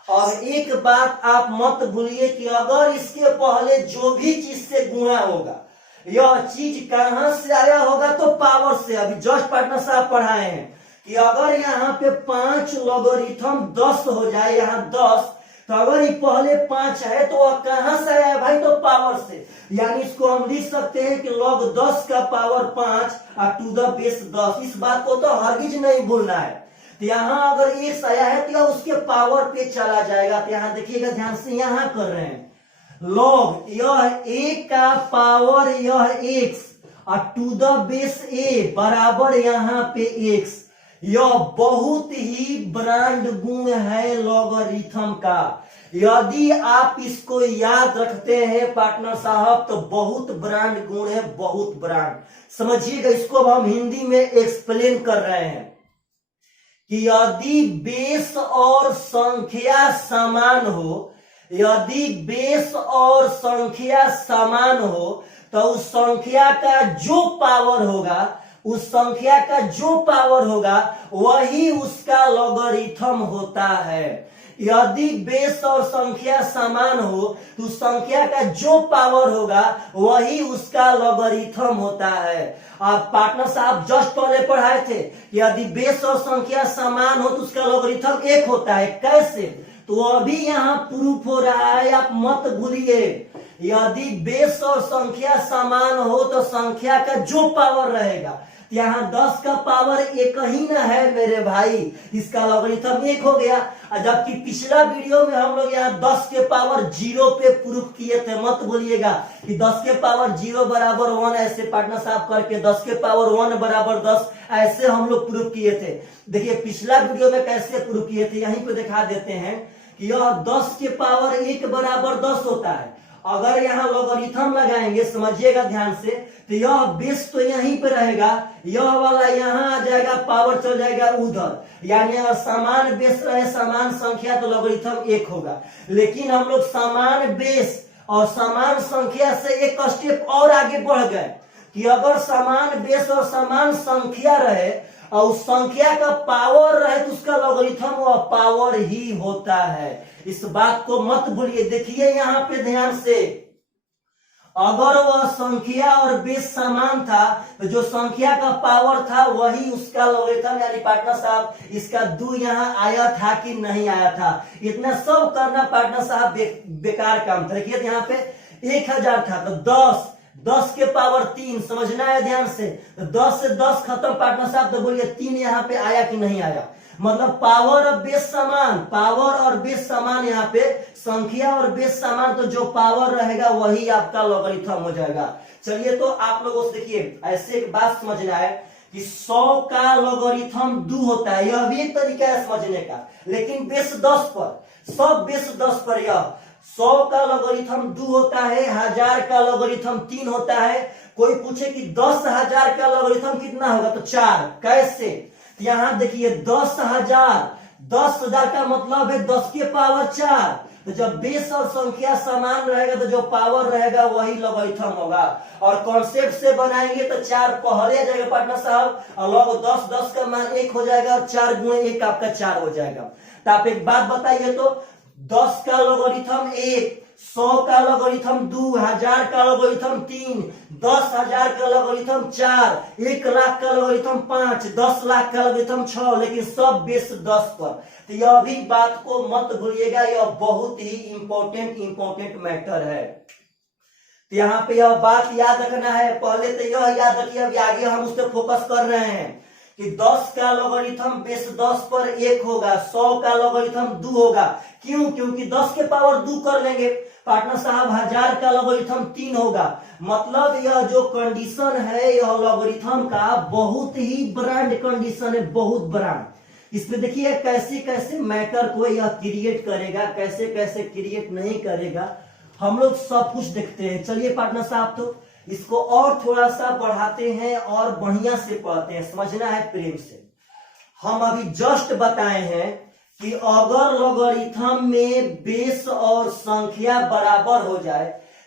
और एक बात आप मत भूलिए कि अगर इसके पहले जो भी चीज से गुणा होगा, यह चीज कहां से आया होगा? तो पावर से। अभी जस्ट पार्टनर साहब पढ़ाए हैं कि अगर यहाँ पे 5 लॉगरिथम 10 हो जाए, यहाँ 10, तो अगर ये पहले 5 है तो वह कहां से आया है भाई? तो पावर से। यानी इसको हम लिख सकते हैं कि log 10 का पावर 5 टू द बेस 10। इस बात को तो हरगिज नहीं भूलना है। तो यहाँ अगर x आया है तो उसके पावर पे चला जाएगा। तो यहाँ देखिएगा ध्यान से, यहाँ कर रहे हैं log यह a का पावर यह x to the base a बराबर यहाँ पे x। यह बहुत ही ब्रांड गुण है लॉगरिथम का। यदि आप इसको याद रखते हैं पार्टनर साहब तो बहुत ब्रांड गुण है, बहुत ब्रांड। समझिएगा, इसको अब हम हिंदी में एक्सप्लेन कर रहे हैं कि यदि बेस और संख्या समान हो, यदि बेस और संख्या समान हो तो उस संख्या का जो पावर होगा, उस संख्या का जो पावर होगा वही उसका लॉगरिथम होता है। यदि बेस और संख्या समान हो तो संख्या का जो पावर होगा वही उसका लॉगरिथम होता है। आप पार्टनर साहब जस्ट पहले पढ़ाए थे कि यदि बेस और संख्या समान हो तो उसका लॉगरिथम 1 होता है। कैसे? तो अभी यहाँ प्रूफ हो रहा है, आप मत भूलिए। यदि बेस और संख्या समान हो तो संख्या का जो पावर रहेगा, यहाँ 10 का पावर एक ही ना है मेरे भाई, इसका लॉगरिथम 1 हो गया। जबकि पिछला वीडियो में हम लोग यहाँ 10 के पावर 0 पे प्रूफ किए थे। मत बोलिएगा कि 10 के पावर 0 बराबर 1 ऐसे पार्टनर साहब करके 10 के पावर 1 बराबर 10 ऐसे हम लोग प्रूफ किए थे। देखिए पिछला वीडियो में कैसे प्रूफ किए थे, यहीं पे दिखा देते हैं कि यह 10 के पावर 1 बराबर 10 होता है। अगर यहाँ लॉगरिथम लगाएंगे, समझिएगा ध्यान से, तो यह बेस तो यहीं पे रहेगा, यह वाला यहाँ आ जाएगा, पावर चल जाएगा उधर। यानी अगर समान बेस रहे समान संख्या तो लॉगरिथम 1 होगा। लेकिन हम लोग समान बेस और समान संख्या से एक स्टेप और आगे बढ़ गए कि अगर समान बेस और समान संख्या रहे और उस संख्या का पावर रहे तो उसका लॉगरिथम वह पावर ही होता है। इस बात को मत भूलिए। देखिए यहाँ पे ध्यान से, अगर वह संख्या और बेस समान था तो जो संख्या का पावर था वही उसका लॉगरिथम, यानी पार्टनर साहब इसका 2 यहाँ आया था कि नहीं आया था। इतना सब करना पार्टनर साहब बेकार काम था। देखिए यहाँ पे 1000 था तो 10 के पावर 3, समझना है ध्यान से। तो 10 से 10 खत्म पार्टनर साहब, तो बोलिए 3 यहाँ पे आया कि नहीं आया। मतलब पावर और बेस समान, पावर और बेस समान, यहाँ पे संख्या और बेस समान, तो जो पावर रहेगा वही आपका लॉगरिथम हो जाएगा। चलिए तो आप लोगों से देखिए ऐसे एक बात समझना है कि 100 का लॉगरिथम 2 होता है, यह भी एक तरीका है समझने का। लेकिन बेस 10 पर, सब बेस 10 पर यह 100 का लॉगरिथम 2 होता है, 1000 का लॉगरिथम 3 होता है। कोई पूछे कि 10,000 का लॉगरिथम कितना होगा तो 4, कैसे? यहाँ देखिए 10,000 का मतलब है 10 के पावर 4। तो जब बेस और संख्या समान रहेगा तो जो पावर रहेगा वही लॉगरिथम होगा। और कॉन्सेप्ट से बनाएंगे तो 4 पहले आ जाएगा पार्टनर साहब, और लॉग 10 का मान 1 हो जाएगा और 4 गुणे 1 आपका 4 हो जाएगा। तो आप एक बात बताइए तो 10 का लॉगरिथम 1, 100 का लॉगरिथम 2, 1000 का लॉगरिथम 3, 10,000 का लॉगरिथम 4, 1 लाख का लॉगरिथम 5, 10 लाख का लॉगरिथम 6, लेकिन सब बेस 10 पर। तो यह भी बात को मत भूलिएगा, यह बहुत ही इंपॉर्टेंट मैटर है। तो यहाँ पे यह बात याद रखना है। पहले तो यह याद रखिए, अभी आगे हम उस पर फोकस कर रहे हैं कि 10 का लॉगरिथम बेस 10 पर 1 होगा, 100 का लॉगरिथम 2 होगा। क्यों? क्योंकि 10 के पावर 2 कर लेंगे पार्टनर साहब, 1000 का लॉगरिथम 3 होगा। मतलब यह जो कंडीशन है यह लॉगरिथम का बहुत ही ब्रांड कंडीशन है, बहुत ब्रांड। इसमें देखिए कैसे कैसे मैटर को यह क्रिएट करेगा, कैसे कैसे क्रिएट नहीं करेगा, हम लोग सब कुछ देखते हैं। चलिए पार्टनर साहब तो इसको और थोड़ा सा बढ़ाते हैं और बढ़िया से पढ़ते हैं, समझना है प्रेम से। हम अभी जस्ट बताए हैं कि अगर लॉगरिथम में बेस और संख्या बराबर हो जाए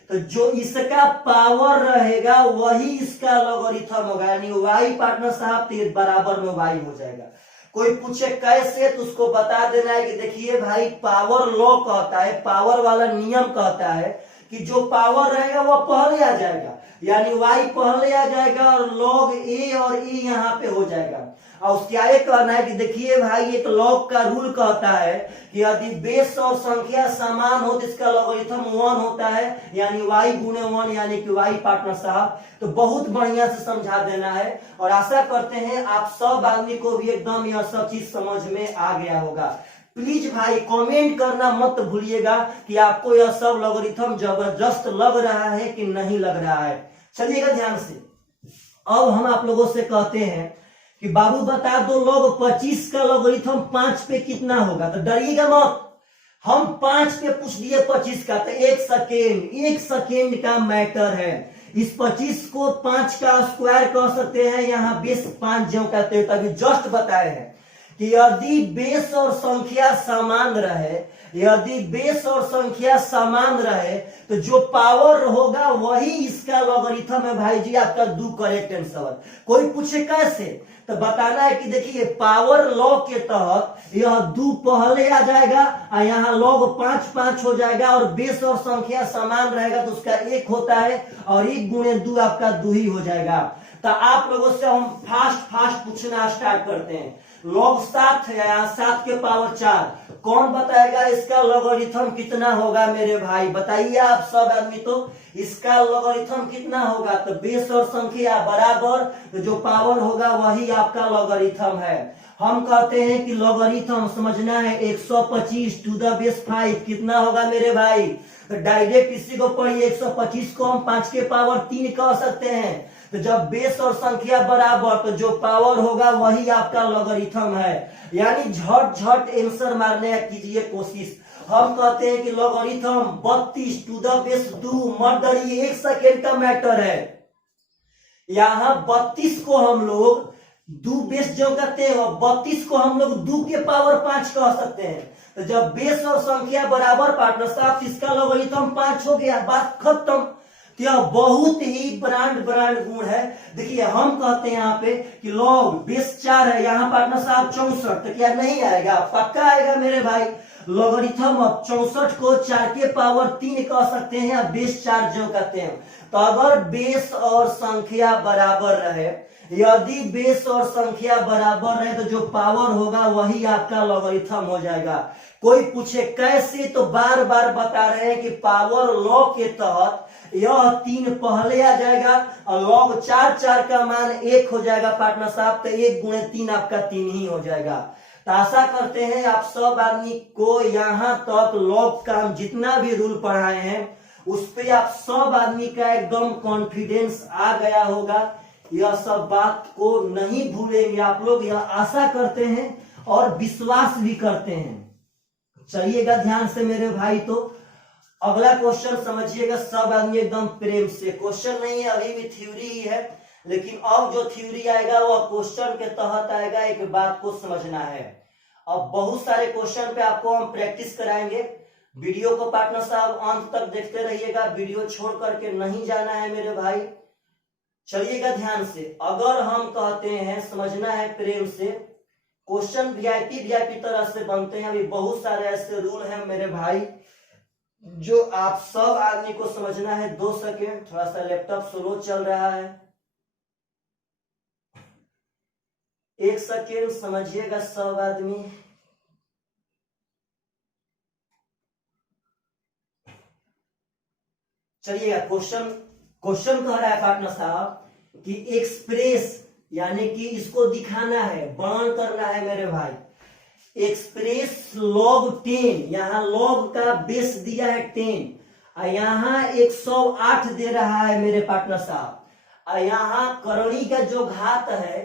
तो जो इसका पावर रहेगा वही इसका लॉगरिथम होगा, यानी y पार्टनर साहब बराबर में y हो जाएगा। कोई पूछे कैसे तो उसको बता देना है कि देखिए भाई पावर लॉ कहता है, पावर वाला नियम कहता है कि जो पावर रहेगा वो पहले आ जाएगा, यानी y पहले आ जाएगा और log a और e यहाँ पे हो जाएगा। और उसके आगे कहना है कि देखिए भाई एक लॉग का रूल कहता है कि यदि बेस और संख्या समान हो तो इसका लॉगरिथम 1 होता है, यानी y गुणे 1, यानी कि y पार्टनर साहब। तो बहुत बढ़िया से समझा देना है और आशा करते हैं आप सब आदमी को भी एकदम यह सब चीज समझ में आ गया होगा। प्लीज भाई कमेंट करना मत भूलिएगा कि आपको यह सब लॉगरिथम जबरदस्त लग रहा है कि नहीं लग रहा है। चलिएगा ध्यान से। अब हम आप लोगों से कहते हैं कि बाबू बता दो log 25 का लॉगरिथम 5 पे कितना होगा, तो डरिएगा मत। हम 5 पे पूछ दिए 25 का, तो 1 सेकेंड का मैटर है। इस 25 को 5 का स्क्वायर कह सकते हैं, यहाँ बेस 5 जो कहते हैं, तभी जस्ट बताए हैं कि यदि बेस और संख्या समान रहे, यदि बेस और संख्या समान रहे तो जो पावर होगा वही इसका लॉगरिथम है। भाई जी आपका 2 करेक्ट आंसर। कोई पूछे कैसे तो बताना है कि देखिए पावर लॉ के तहत यह 2 पहले आ जाएगा और यहाँ log 5 हो जाएगा और बेस और संख्या समान रहेगा तो उसका 1 होता है और 1 गुणे 2 आपका 2 ही हो जाएगा। तो आप लोगों से हम फास्ट पूछना स्टार्ट करते हैं। log 7 है, यहाँ 7 के पावर 4, कौन बताएगा इसका लॉगरिथम कितना होगा मेरे भाई? बताइए आप सब आदमी तो इसका लॉगरिथम कितना होगा, तो बेस और संख्या बराबर, तो जो पावर होगा वही आपका लॉगरिथम है। हम कहते हैं कि लॉगरिथम समझना है 125 टू द बेस 5 कितना होगा मेरे भाई, तो डायरेक्ट इसी को पढ़िए, 125 को हम 5 के पावर 3 कह सकते हैं। तो जब बेस और संख्या बराबर तो जो पावर होगा वही आपका लॉगरिथम है। यानी झट झट आंसर मारने कीजिए कोशिश। हम कहते हैं कि लॉगरिथम 32 टू द बेस 2, मत डरिए, 1 सेकेंड का मैटर है। यहाँ 32 को हम लोग 2 बेस जो कहते हैं, 32 को हम लोग 2 के पावर 5 कह सकते हैं। तो जब बेस और संख्या बराबर पार्टनर साहब, इसका लॉगरिथम 5 हो गया, बात खत्म। तो यह बहुत ही ब्रांड गुण है। देखिए हम कहते हैं यहाँ पे कि लॉग बेस 4 है, यहाँ पार्टनर साहब 64, तो क्या नहीं आएगा, पक्का आएगा मेरे भाई। लॉगरिथम अब 64 को 4 के पावर 3 कह सकते हैं, या बेस 4 जो कहते हैं। तो अगर बेस और संख्या बराबर रहे, यदि बेस और संख्या बराबर रहे, तो जो पावर होगा वही आपका लॉगरिथम हो जाएगा। कोई पूछे कैसे, तो बार बार बता रहे हैं कि पावर लॉ के तहत यह 3 पहले आ जाएगा और लॉग 4 का मान 1 हो जाएगा पार्टनर साहब, तो 1 गुणे 3 आपका 3 ही हो जाएगा। तो आशा करते हैं आप सब आदमी को यहाँ तक लॉग का हम जितना भी रूल पढ़ाए हैं उस पे आप सब आदमी का एकदम कॉन्फिडेंस आ गया होगा। यह सब बात को नहीं भूलेंगे आप लोग, यह आशा करते हैं और विश्वास भी करते हैं। चलिएगा ध्यान से मेरे भाई, तो अगला क्वेश्चन समझिएगा सब आदमी एकदम प्रेम से। क्वेश्चन नहीं है, अभी भी थ्योरी ही है, लेकिन अब जो थ्योरी आएगा वह क्वेश्चन के तहत आएगा। एक बात को समझना है, अब बहुत सारे क्वेश्चन पे आपको हम प्रैक्टिस कराएंगे। वीडियो को पार्टनर साहब अंत तक देखते रहिएगा, वीडियो छोड़ करके नहीं जाना है मेरे भाई। चलिएगा ध्यान से, अगर हम कहते हैं समझना है प्रेम से, क्वेश्चन वीआईपी तरह से बनते हैं। अभी बहुत सारे ऐसे रूल हैं मेरे भाई जो आप सब आदमी को समझना है। 2 सेकेंड, थोड़ा सा लैपटॉप स्लो चल रहा है, 1 सेकेंड समझिएगा सब आदमी। चलिएगा, क्वेश्चन कह रहा है पार्टनर साहब कि एक्सप्रेस, यानी कि इसको दिखाना है, वर्णन करना है मेरे भाई। एक्सप्रेस लॉग 10, यहाँ लॉग का बेस दिया है 10, और यहाँ 108 दे रहा है मेरे पार्टनर साहब, और यहाँ करणी का जो घात है,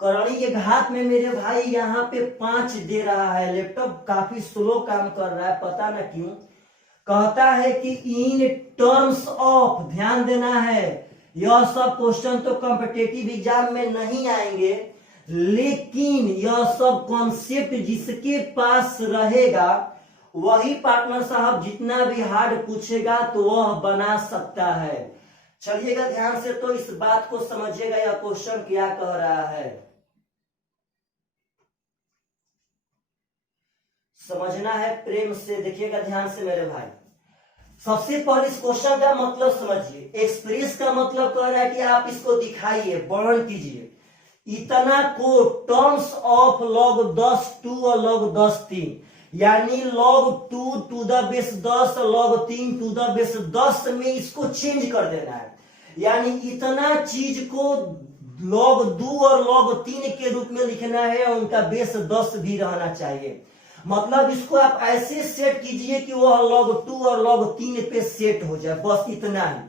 करणी के घात में मेरे भाई यहाँ पे 5 दे रहा है। लैपटॉप काफी स्लो काम कर रहा है, पता ना क्यों। कहता है कि इन टर्म्स ऑफ, ध्यान देना है, यह सब क्वेश्चन तो कॉम्पिटिटिव एग्जाम में नहीं आएंगे, लेकिन यह सब कॉन्सेप्ट जिसके पास रहेगा वही पार्टनर साहब जितना भी हार्ड पूछेगा तो वह बना सकता है। चलिएगा ध्यान से, तो इस बात को समझिएगा यह क्वेश्चन क्या कह रहा है, समझना है प्रेम से, देखिएगा ध्यान से मेरे भाई। सबसे पहले इस क्वेश्चन का मतलब समझिए। एक्सप्रेस का मतलब कह रहा है कि आप इसको दिखाइए, वर्णन कीजिए। इतना को टर्म्स ऑफ log 10 2 और log 10 3, यानी log 2 टू द बेस 10 और log 3 टू द बेस 10 में इसको चेंज कर देना है। यानी इतना चीज को log 2 और log 3 के रूप में लिखना है, उनका बेस 10 भी रहना चाहिए। मतलब इसको आप ऐसे सेट कीजिए कि वह log 2 और log 3 पे सेट हो जाए, बस इतना ही।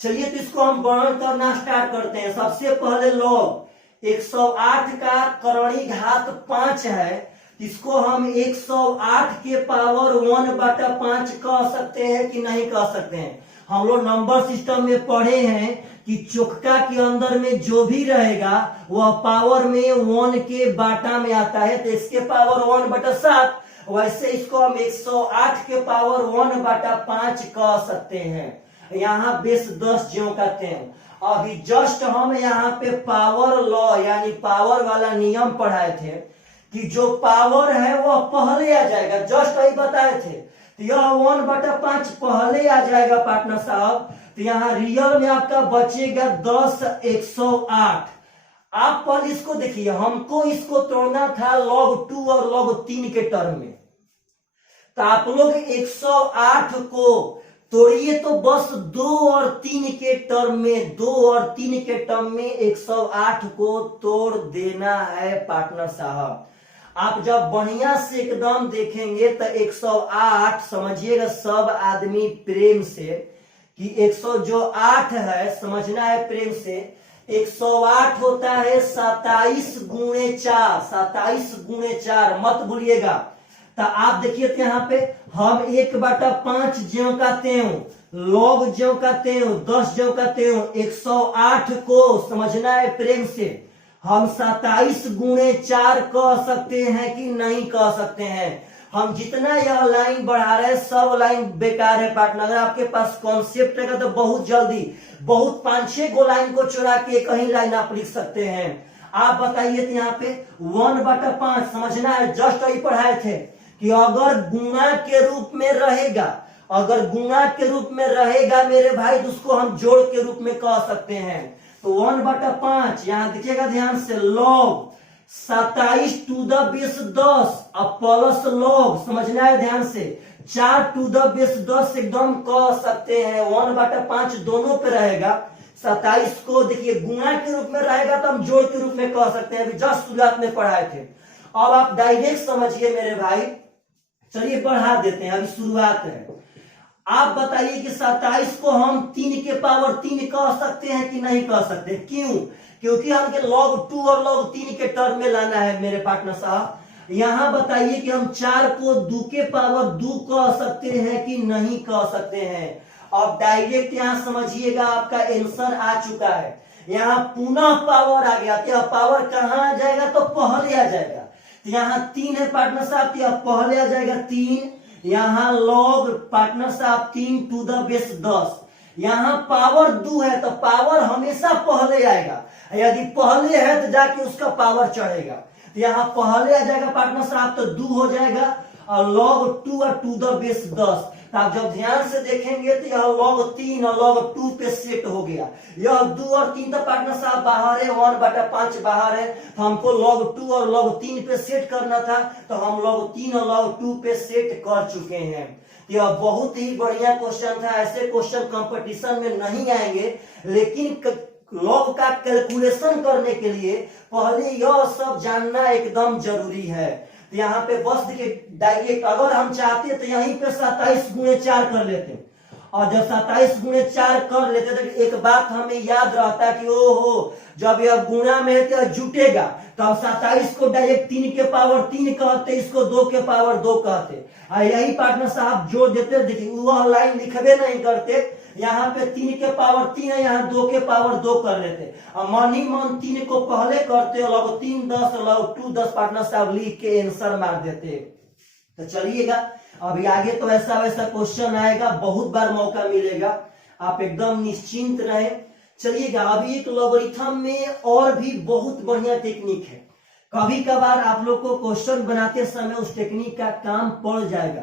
चलिए तो इसको हम वर्णन करना स्टार्ट करते हैं। सबसे पहले log 108 का करणी घात 5 है, इसको हम 108 के पावर 1/5 कह सकते हैं कि नहीं कह सकते हैं। हम लोग नंबर सिस्टम में पढ़े हैं कि चौका के अंदर में जो भी रहेगा वह पावर में 1 के बाटा में आता है, तो इसके पावर 1/7, वैसे इसको हम 108 के पावर 1/5 कह सकते हैं। यहाँ बेस 10 जो कहते हैं। अभी जस्ट हम यहाँ पे पावर लॉ यानी पावर वाला नियम पढ़ाए थे कि जो पावर है वह पहले आ जाएगा, जस्ट वही बताए थे। तो यह 1/5 पहले आ जाएगा पार्टनर साहब, तो यहाँ रियल में आपका बचेगा 10 108। आप पहले इसको देखिए, हमको इसको तोड़ना था log 2 और log 3 के टर्म में, तो आप लोग 108 को तोड़िए तो बस 2 और 3 के टर्म में, 2 और 3 के टर्म में 108 को तोड़ देना है पार्टनर साहब। आप जब बढ़िया से एकदम देखेंगे तो 108 समझिएगा सब आदमी प्रेम से कि 100 जो 8 है समझना है प्रेम से। 108 होता है 27 गुणे 4, 27 गुणे 4 मत भूलिएगा। तो आप देखिए तो यहाँ पे हम 1/5 ज्यों का त्यों, लॉग ज्यों का त्यों, 10 ज्यों का त्यों 108 को समझना है प्रेम से हम 27 गुणे 4 कह सकते हैं कि नहीं कह सकते हैं। हम जितना यह लाइन बढ़ा रहे हैं सब लाइन बेकार है पार्टनर। अगर आपके पास कॉन्सेप्ट रहेगा तो बहुत जल्दी, बहुत 5-6 गो लाइन को चुरा के कहीं लाइन आप लिख सकते हैं। आप बताइए तो यहाँ पे 1/5 समझना है, जस्ट वही पढ़ाए थे कि अगर गुणा के रूप में रहेगा, अगर गुणा के रूप में रहेगा मेरे भाई तो उसको हम जोड़ के रूप में कह सकते हैं। तो 1/5 यहां देखिएगा ध्यान से, लॉग 27 टू द बेस 10 अब प्लस लॉग समझना है ध्यान से 4 टू द बेस 10 एकदम कह सकते हैं। 1/5 दोनों पे रहेगा। 27 को देखिए गुणा के रूप में रहेगा तो हम जोड़ के रूप में कह सकते हैं, अभी जस्ट शुरुआत में पढ़ाए थे। अब आप डायरेक्ट समझिए मेरे भाई, चलिए बढ़ा देते हैं, अभी शुरुआत है। आप बताइए कि 27 को हम 3 के पावर 3 कह सकते हैं कि नहीं कह सकते? क्यों? क्योंकि हमके log 2 और log 3 के टर्म में लाना है मेरे पार्टनर साहब। यहां बताइए कि हम 4 को 2 के पावर 2 कह सकते हैं कि नहीं कह सकते हैं? अब डायरेक्ट यहां समझिएगा आपका आंसर आ चुका है। यहां पुनः पावर आ गया, तो पावर कहां आ जाएगा? तो पहले आ जाएगा। तो यहाँ 3 है पार्टनर साहब, तो पहले आ जाएगा 3। यहाँ लॉग पार्टनर साहब 3 टू द बेस 10। यहाँ पावर 2 है तो पावर हमेशा पहले आएगा, यदि पहले है तो जाके उसका पावर चढ़ेगा। तो यहाँ पहले आ जाएगा पार्टनर साहब तो 2 हो जाएगा और log 2 और टू द बेस 10। तो आप जब ध्यान से देखेंगे तो यह log 3 और log 2 पे सेट हो गया। यह 2 और 3 तो पार्टनर साहब बाहर है, 1/5 बाहर है, तो हमको log 2 और log 3 पे सेट करना था, तो हम log 3 और log 2 पे सेट कर चुके हैं। यह बहुत ही बढ़िया क्वेश्चन था। ऐसे क्वेश्चन कंपटीशन में नहीं आएंगे, लेकिन लॉग का कैलकुलेशन करने के लिए पहले यह सब जानना एकदम जरूरी है। तो यहाँ पे बस देखिए डायरेक्ट अगर हम चाहते तो यहीं पे 27 गुणे 4 कर लेते, और जब 27 गुणे 4 कर लेते तो एक बात हमें याद रहता कि ओहो जब यह गुणा में है तो जुटेगा, तो हम 27 को डायरेक्ट 3 के पावर 3 कहते, इसको 2 के पावर 2 कहते। और यही पार्टनर साहब जोड़ देते, देखिए वह लाइन लिखबे नहीं करते, यहाँ पे 3 के पावर 3 है, यहाँ 2 के पावर 2 कर लेते, और मन ही मन 3 को पहले करते, log 3 10 log 2 10 पार्टनर साहब लिख के आंसर मार देते। तो चलिएगा अभी आगे तो ऐसा वैसा क्वेश्चन आएगा, बहुत बार मौका मिलेगा, आप एकदम निश्चिंत रहे। चलिएगा अभी एक लॉगरिथम में और भी बहुत बढ़िया टेक्निक है, कभी कभार आप लोग को क्वेश्चन बनाते समय उस टेक्निक का काम पड़ जाएगा,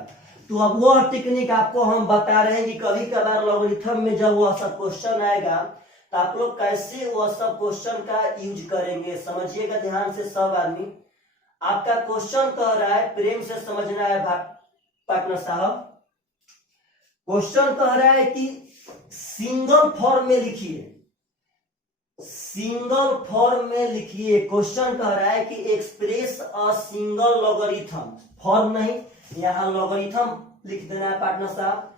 तो अब वह टेक्निक आपको हम बता रहे हैं कि कभी कभार लॉगरिथम में जब वह सब क्वेश्चन आएगा तो आप लोग कैसे वह सब क्वेश्चन का यूज करेंगे। समझिएगा ध्यान से सब आदमी। आपका क्वेश्चन कह रहा है, प्रेम से समझना है पार्टनर साहब। क्वेश्चन कह रहा है कि सिंगल फॉर्म में लिखिए, सिंगल फॉर्म में लिखिए। क्वेश्चन कह रहा है कि express a single logarithm, form नहीं, यहां लॉगरिथम लिख देना है पार्टनर साहब।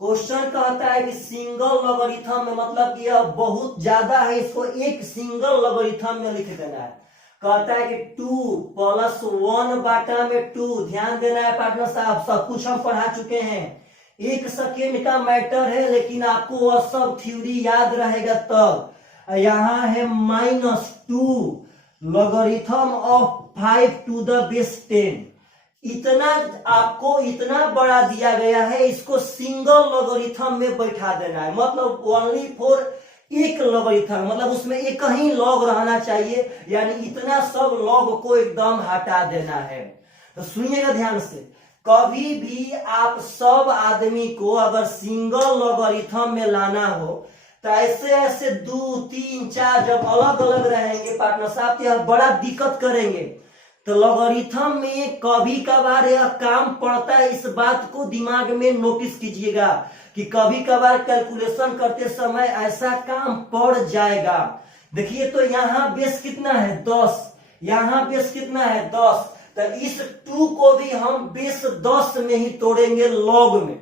क्वेश्चन कहता है कि सिंगल लॉगरिथम में मतलब कि यह बहुत ज्यादा है, इसको एक सिंगल लॉगरिथम में लिख देना है। कहता है कि 2 + 1/2, ध्यान देना है पार्टनर साहब, सब कुछ हम पढ़ा चुके हैं, 1 सेकेंड का मैटर है, लेकिन आपको वह सब थ्योरी याद रहेगा तब। यहां है -2 logarithm of 5 to the base 10। इतना आपको इतना बड़ा दिया गया है, इसको सिंगल लॉगरिथम में बैठा देना है, मतलब ओनली फॉर एक लॉगरिथम, मतलब उसमें एक ही लॉग रहना चाहिए, यानी इतना सब लॉग को एकदम हटा देना है। तो सुनिएगा ध्यान से, कभी भी आप सब आदमी को अगर सिंगल लॉगरिथम में लाना हो तो ऐसे ऐसे 2 3 4 जब अलग अलग रहेंगे पार्टनर साहब तो यह बड़ा दिक्कत करेंगे। तो लॉगरिथम में कभी कभार यह काम पड़ता है, इस बात को दिमाग में नोटिस कीजिएगा। कि कभी कभार कैलकुलेशन करते समय ऐसा काम पड़ जाएगा। देखिए तो यहाँ बेस कितना है 10, यहाँ बेस कितना है 10, तो इस 2 को भी हम बेस 10 में ही तोड़ेंगे लॉग में।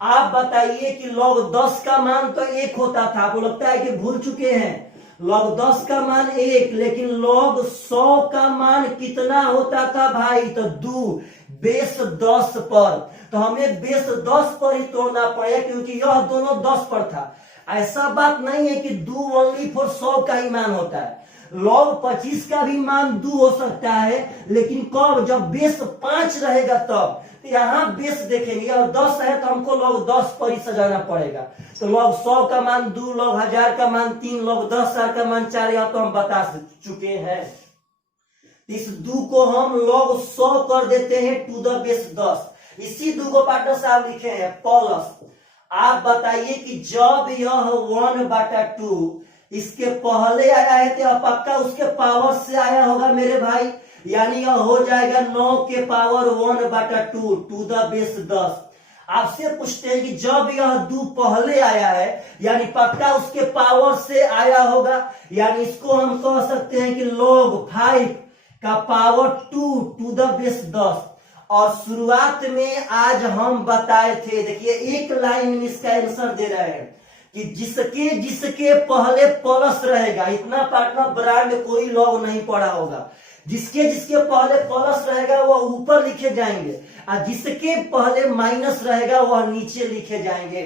आप बताइए कि लॉग 10 का मान तो 1 होता था, आपको लगता है कि भूल चुके हैं। लॉग 10 का मान 1, लेकिन लॉग 100 का मान कितना होता था भाई, तो 2 बेस 10 पर। तो हमें बेस 10 पर ही तोड़ना पड़ेगा क्योंकि यह दोनों 10 पर था। ऐसा बात नहीं है कि 2 ओनली फॉर 100 का ही मान होता है। लॉग 25 का भी मान 2 हो सकता है, लेकिन कब, जब बेस 5 रहेगा तब। तो यहाँ बेस देखेंगे और 10 है तो हमको लॉग 10 पर ही सजाना पड़ेगा। तो लॉग 100 का मान 2, लॉग 1000 का मान 3, लॉग 10,000 का मान 4, यह तो हम बता चुके हैं। इस 2 को हम लॉग 100 कर देते हैं टू द बेस 10। इसी 2 को पार्टनर साहब लिखे हैं प्लस। आप बताइए कि जब यह 1/2 इसके पहले आया है तो पक्का उसके पावर से आया होगा मेरे भाई, यानी यह हो जाएगा 9 के पावर 1/2 टू द बेस 10। आपसे पूछते हैं कि जब यह 2 पहले आया है यानी पक्का उसके पावर से आया होगा, यानी इसको हम कह सकते हैं कि log 5 का पावर 2 टू द बेस 10। और शुरुआत में आज हम बताए थे, देखिए एक लाइन में इसका आंसर दे रहे हैं कि जिसके जिसके पहले प्लस रहेगा, इतना पार्टनर ब्रांड कोई लॉग नहीं पड़ा होगा, जिसके जिसके पहले प्लस रहेगा वह ऊपर लिखे जाएंगे और जिसके पहले माइनस रहेगा वह नीचे लिखे जाएंगे।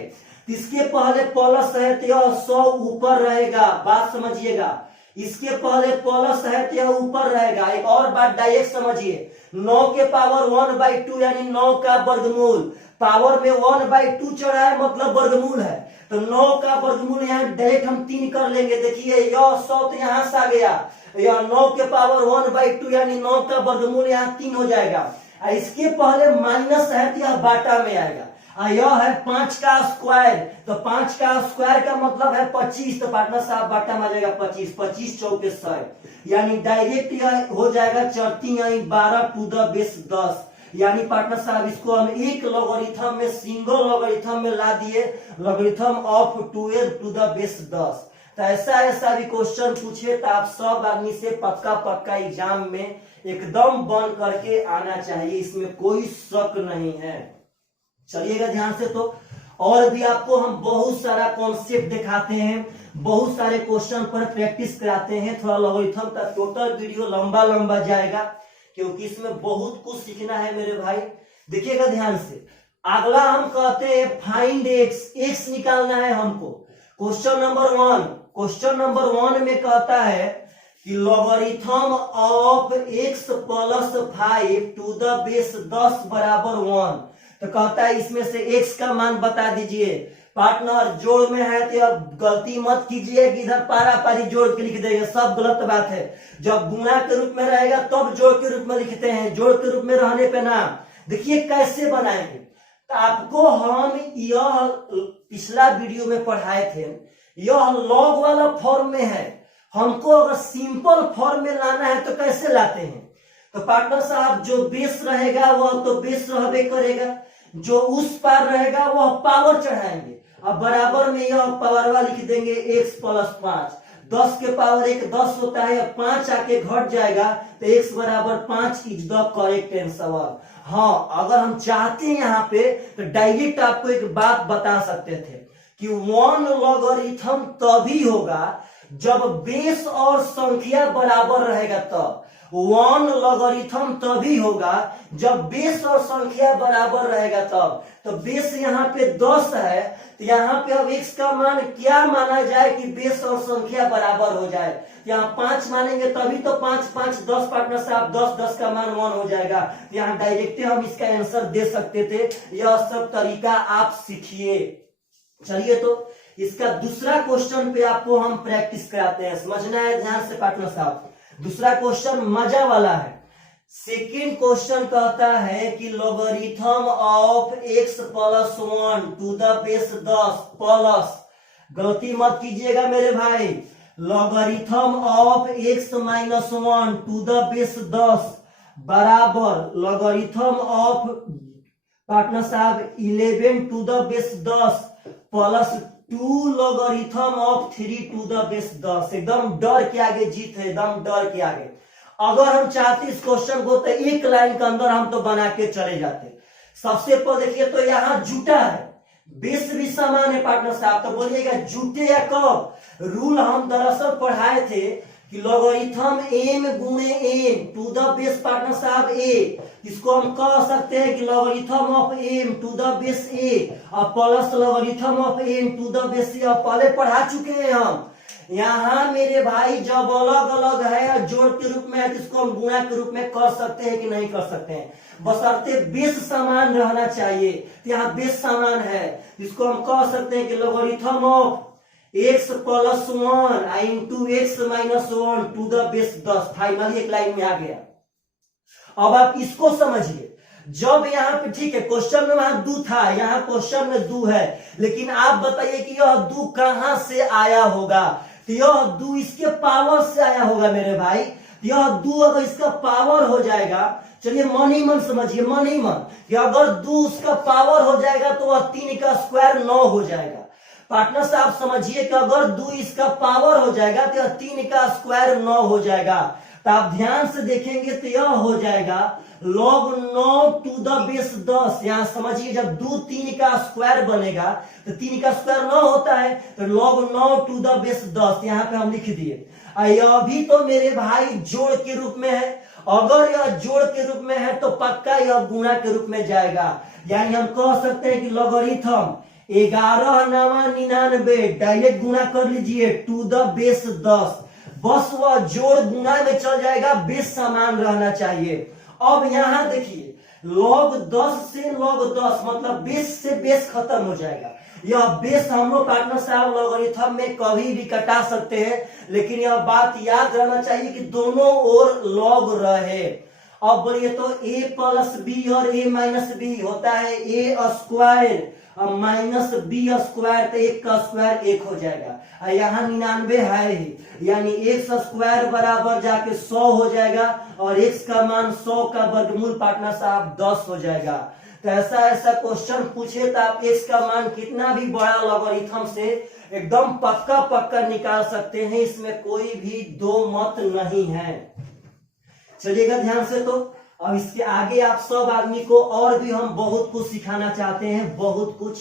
इसके पहले प्लस है तो यह 100 ऊपर रहेगा, बात समझिएगा। इसके पहले प्लस है तो यह ऊपर रहेगा। एक और बात डायरेक्ट समझिए, 9 के पावर 1/2 यानी 9 का वर्गमूल, पावर में 1/2 चढ़ा है मतलब वर्गमूल है, तो 9 का वर्गमूल यहाँ डायरेक्ट हम 3 कर लेंगे। देखिए यह 100 तो यहाँ से आ गया, यह 9 के पावर 1/2 यानी 9 का वर्गमूल यहाँ 3 हो जाएगा। इसके पहले माइनस है तो यह बाटा में आएगा। यह है 5 का स्क्वायर, तो 5 का स्क्वायर का मतलब है 25, तो पार्टनर साहब बाटा में आ जाएगा 25, 25 चौके 100, यानी डायरेक्ट यह हो जाएगा 12 टू द बेस 10। यानी पार्टनर साहब इसको हम एक लॉगरिथम में, सिंगल लॉगरिथम में ला दिए, logarithm of 12 to the base 10। तो ऐसा भी क्वेश्चन पूछे तो आप सब आदमी से पक्का एग्जाम में एकदम बन करके आना चाहिए, इसमें कोई शक नहीं है। चलिएगा ध्यान से। तो और भी आपको हम बहुत सारा कॉन्सेप्ट दिखाते हैं, बहुत सारे क्वेश्चन पर प्रैक्टिस कराते हैं। थोड़ा लॉगरिथम का टोटल वीडियो लंबा जाएगा क्योंकि इसमें बहुत कुछ सीखना है मेरे भाई। देखिएगा ध्यान से। अगला हम कहते हैं फाइंड एक्स निकालना है हमको। क्वेश्चन नंबर 1 में कहता है कि logarithm of x plus 5 to the base 10 बराबर 1। तो कहता है इसमें से x का मान बता दीजिए। पार्टनर जोड़ में है तो अब गलती मत कीजिए कि इधर पारा पारी जोड़ के लिख देंगे, सब गलत बात है। जब गुणा के रूप में रहेगा तब तो जोड़ के रूप में लिखते हैं, जोड़ के रूप में रहने पे ना। देखिए कैसे बनाएंगे, तो आपको हम यह पिछला वीडियो में पढ़ाए थे, यह लॉग वाला फॉर्म में है। हमको अगर सिंपल फॉर्म में लाना है तो कैसे लाते हैं, तो पार्टनर साहब जो बेस रहेगा वह तो बेस रहबे करेगा, जो उस पार रहेगा वह पावर चढ़ाएंगे। अब बराबर में यह पावरवा लिख देंगे x प्लस 5। 10 के पावर 1 10 होता है, 5 आके घट जाएगा तो x बराबर 5 इज द करेक्ट आंसर। हाँ, अगर हम चाहते हैं यहाँ पे तो डायरेक्ट आपको एक बात बता सकते थे कि 1 लॉगरिथम तभी होगा जब बेस और संख्या बराबर रहेगा। तब 1 लॉगरिथम तभी होगा जब बेस और संख्या बराबर रहेगा तब। तो बेस यहाँ पे 10 है तो यहाँ पे अब x का मान क्या माना जाए कि बेस और संख्या बराबर हो जाए। यहाँ 5 मानेंगे तभी तो 5 5 10 पार्टनर से आप 10 10 का मान 1 हो जाएगा। यहाँ डायरेक्ट हम इसका आंसर दे सकते थे। यह सब तरीका आप सीखिए। चलिए तो इसका दूसरा क्वेश्चन पे आपको हम प्रैक्टिस कराते हैं, समझना है ध्यान से पार्टनर साहब। दूसरा क्वेश्चन मजा वाला है। सेकेंड क्वेश्चन कहता है कि logarithm of x plus 1 to the base 10 प्लस, गलती मत कीजिएगा मेरे भाई, logarithm of x minus 1 to the base 10 बराबर लॉगरिथम ऑफ पार्टनर साहब 11 to the base 10 plus 2 logarithm of 3 to the base 10। एकदम डर के आगे जीत है, एकदम डर के आगे। अगर हम चाहते इस क्वेश्चन को तो एक लाइन के अंदर हम तो बना के चले जाते। सबसे पहले देखिए तो यहाँ जुटा है, बेस भी समान है पार्टनर साहब, तो बोलिएगा जुटे या कब। रूल हम दरअसल पढ़ाए थे कि लॉगरिथम m गुणे n to the base partner साहब a, इसको हम कह सकते हैं कि logarithm of m to the base a और plus logarithm of n to the base a। पहले पढ़ा चुके हैं हम। यहाँ मेरे भाई जब अलग अलग है और जोड़ के रूप में है तो इसको हम गुणा के रूप में कर सकते हैं कि नहीं कर सकते हैं, बशर्ते बेस समान रहना चाहिए। तो यहाँ बेस समान है, इसको हम कह सकते हैं कि logarithm of x plus 1 into x minus 1 to the base 10। Finally एक लाइन में आ गया। अब आप इसको समझिए, जब यहाँ पे ठीक है क्वेश्चन में वहां दू था, यहाँ क्वेश्चन में दू है, लेकिन आप बताइए कि यह दू कहां से आया होगा। तो यह दू इसके पावर से आया होगा मेरे भाई। यह दू अगर इसका पावर हो जाएगा, चलिए मन ही मन समझिए, मन ही मन, कि अगर दू उसका पावर हो जाएगा तो वह 3 का स्क्वायर 9 हो जाएगा। पार्टनर साहब समझिए कि अगर 2 इसका पावर हो जाएगा तो यह 3 का स्क्वायर 9 हो जाएगा। तो आप ध्यान से देखेंगे तो यह हो जाएगा log 9 टू द बेस 10। यहाँ समझिए जब 2 3 का स्क्वायर बनेगा तो 3 का स्क्वायर 9 होता है, तो log 9 टू द बेस 10 यहाँ पे हम लिख दिए। यह भी तो मेरे भाई जोड़ के रूप में है, अगर यह जोड़ के रूप में है तो पक्का यह गुणा के रूप में जाएगा। यानी हम कह सकते हैं कि लॉगरिथम 11 9 99 डायरेक्ट गुणा कर लीजिए टू द बेस 10, बस वह जोड़ गुणा में चल जाएगा, बेस समान रहना चाहिए। अब यहां देखिए log 10 से log 10 मतलब बेस से बेस खत्म हो जाएगा। यह बेस हम लोग पार्टनर साहब लॉगरिथम में कभी भी कटा सकते हैं, लेकिन यह बात याद रहना चाहिए कि दोनों ओर log रहे। अब बोलिए तो a प्लस बी और a माइनस बी होता है a स्क्वायर और माइनस बी स्क्वायर, तो 1 का स्क्वायर 1 हो जाएगा। यहाँ 99 है ही, यानी x स्क्वायर बराबर जाके 100 हो जाएगा और x का मान 100 का वर्गमूल पार्टनर साहब 10 हो जाएगा। तो ऐसा क्वेश्चन पूछे तो आप x का मान कितना भी बड़ा लॉगरिथम से एकदम पक्का निकाल सकते हैं, इसमें कोई भी दो मत नहीं है। चलिएगा ध्यान से। तो अब इसके आगे आप सब आदमी को और भी हम बहुत कुछ सिखाना चाहते हैं, बहुत कुछ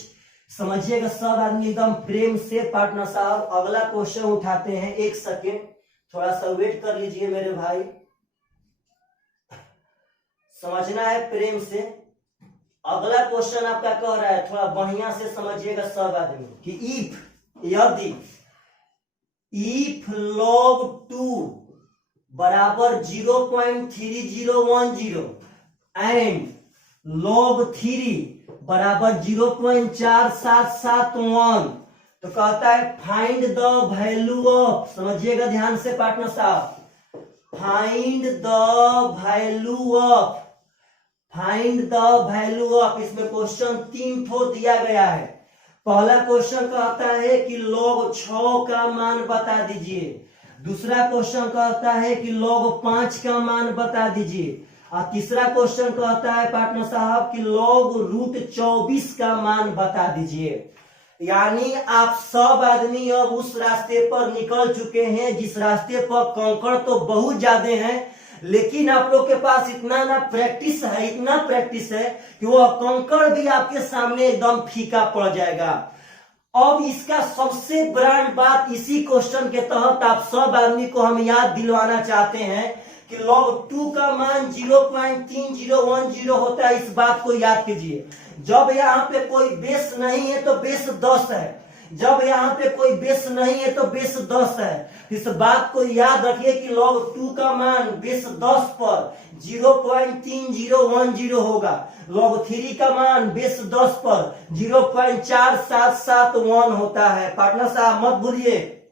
समझिएगा। सब आदमी एकदम प्रेम से पार्टनर साहब अगला क्वेश्चन उठाते हैं। 1 सेकेंड थोड़ा सा वेट कर लीजिए मेरे भाई, समझना है प्रेम से। अगला क्वेश्चन आपका कह रहा है, थोड़ा बढ़िया से समझिएगा सब आदमी, कि यदि log 2 बराबर 0.3010 एंड log 3 बराबर 0.4771, तो कहता है फाइंड द वैल्यू ऑफ, समझिएगा ध्यान से पार्टनर साहब, फाइंड द वैल्यू ऑफ। इसमें क्वेश्चन 3 ठो दिया गया है। पहला क्वेश्चन कहता है कि log 6 का मान बता दीजिए, दूसरा क्वेश्चन कहता है कि log 5 का मान बता दीजिए, और तीसरा क्वेश्चन कहता है पार्टनर साहब कि log √24 का मान बता दीजिए। यानी आप सब आदमी अब उस रास्ते पर निकल चुके हैं जिस रास्ते पर कंकड़ तो बहुत ज्यादा हैं, लेकिन आप लोग के पास इतना ना प्रैक्टिस है, इतना प्रैक्टिस है कि वह कंकड़ भी आपके सामने एकदम फीका पड़ जाएगा। अब इसका सबसे ब्रांड बात इसी क्वेश्चन के तहत आप सब आदमी को हम याद दिलवाना चाहते हैं कि log 2 का मान 0.3010 होता है। इस बात को याद कीजिए। जब यहाँ पे कोई बेस नहीं है तो बेस 10 है, जब यहाँ पे कोई बेस नहीं है तो बेस 10 है। इस बात को याद रखिए कि log 2 का मान बेस 10 पर 0.3010 होगा, log 3 का मान बेस 10 पर 0.4771 होता है। पार्टनर साहब मत भूलिए,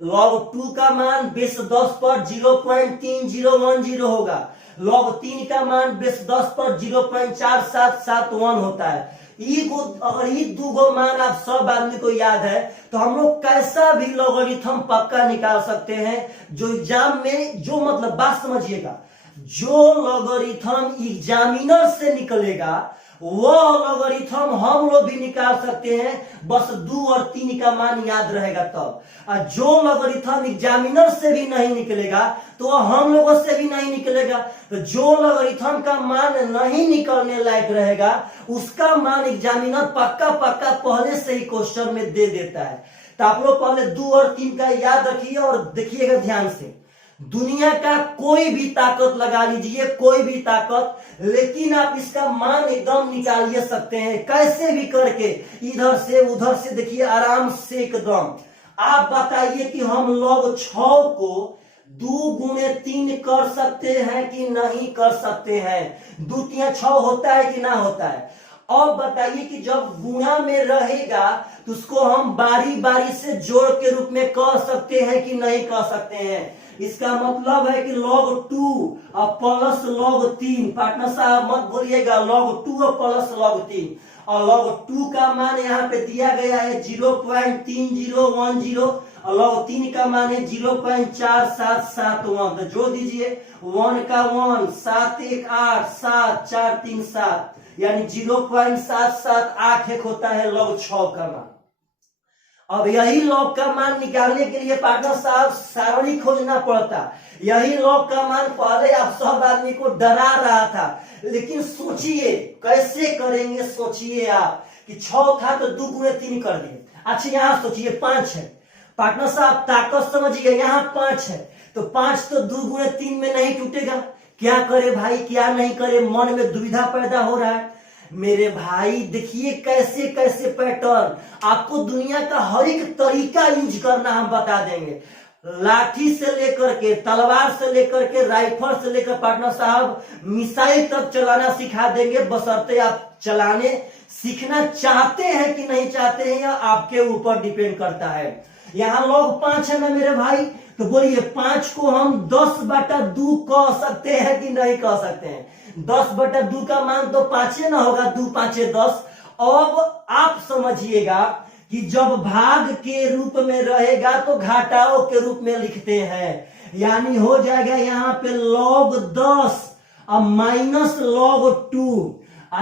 log 2 का मान बेस 10 पर 0.3010 होगा, log 3 का मान बेस 10 पर 0.4771 होता है। अगर ये दो मान आप सब आदमी को याद है तो हम लोग कैसा भी लॉगरिथम पक्का निकाल सकते हैं। जो एग्जाम में जो मतलब बात समझिएगा, जो लॉगरिथम एग्जामिनर से निकलेगा वह लॉगरिथम हम लोग भी निकाल सकते हैं, बस 2 और 3 का मान याद रहेगा तब। और जो लॉगरिथम एग्जामिनर से भी नहीं निकलेगा तो वह हम लोगों से भी नहीं निकलेगा। तो जो लॉगरिथम का मान नहीं निकलने लायक रहेगा उसका मान एग्जामिनर पक्का पक्का पहले से ही क्वेश्चन में दे देता है। तो आप लोग पहले 2 और 3 का याद रखिए और देखिएगा ध्यान से। दुनिया का कोई भी ताकत लगा लीजिए, कोई भी ताकत, लेकिन आप इसका मान एकदम निकालिए सकते हैं कैसे भी करके, इधर से उधर से देखिए आराम से एकदम। आप बताइए कि हम लोग 6 को 2 गुणे 3 कर सकते हैं कि नहीं कर सकते हैं? 2 तिया 6 होता है कि ना होता है? अब बताइए कि जब गुणा में रहेगा तो उसको हम बारी बारी से जोड़ के रूप में कह सकते हैं कि नहीं कह सकते हैं? इसका मतलब है कि log 2 और प्लस log 3, पार्टनर साहब मत भूलिएगा, log 2 और प्लस log 3, और log 2 का मान यहाँ पे दिया गया है 0.3010 और log 3 का मान है 0.4771। तो जोड़ दीजिए 1 का 1, 7 1 8, 7 4 3 7, यानी 0.7781 होता है log 6 का मान। अब यही log का मान निकालने के लिए पार्टनर साहब सारणी खोजना पड़ता। यही log का मान पहले आप सब आदमी को डरा रहा था, लेकिन सोचिए कैसे करेंगे। सोचिए आप कि 6 था तो 2 गुणे 3 कर दिए। अच्छा यहाँ सोचिए 5 है, पार्टनर साहब ताकत समझिए, यहाँ 5 है तो 5 तो 2 गुणे 3 में नहीं टूटेगा। क्या करे भाई, क्या नहीं करे, मन में दुविधा पैदा हो रहा है। मेरे भाई देखिए कैसे कैसे पैटर्न, आपको दुनिया का हर एक तरीका यूज करना हम बता देंगे। लाठी से लेकर के, तलवार से लेकर के, राइफल से लेकर पार्टनर साहब मिसाइल तक चलाना सिखा देंगे, बशर्ते आप चलाने सीखना चाहते हैं कि नहीं चाहते हैं, या आपके ऊपर डिपेंड करता है। यहाँ लोग 5 है ना मेरे भाई, तो बोलिए 5 को हम 10/2 कह सकते हैं कि नहीं कह सकते हैं? 10/2 का मान तो 5 ना होगा, 2 5 10। अब आप समझिएगा कि जब भाग के रूप में रहेगा तो घटाओ के रूप में लिखते हैं, यानी हो जाएगा यहाँ पे log 10 और माइनस log 2।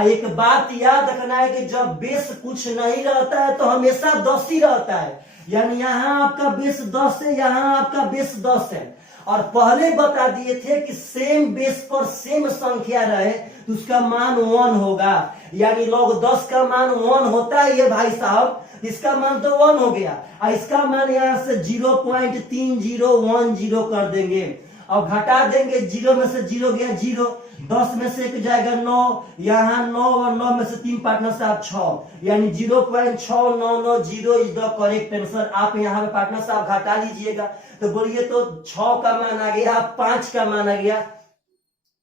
एक बात याद रखना है कि जब बेस कुछ नहीं रहता है तो हमेशा 10 ही रहता है, यानी यहाँ आपका बेस 10 है, यहाँ आपका बेस 10 है। और पहले बता दिए थे कि सेम बेस पर सेम संख्या रहे तो उसका मान 1 होगा, यानी log 10 का मान 1 होता है ये भाई साहब, इसका मान तो 1 हो गया और इसका मान यहाँ से 0.3010 कर देंगे। अब घटा देंगे, 0 में से 0 गया 0, 10 में से 1 जाएगा 9, यहाँ 9 और 9 में से 3 पार्टनर साहब 6, यानी 0.6990 इज द करेक्ट आंसर। आप यहाँ पे पार्टनर साहब घटा लीजिएगा तो बोलिए तो 6 का मान आ गया, 5 का मान आ गया,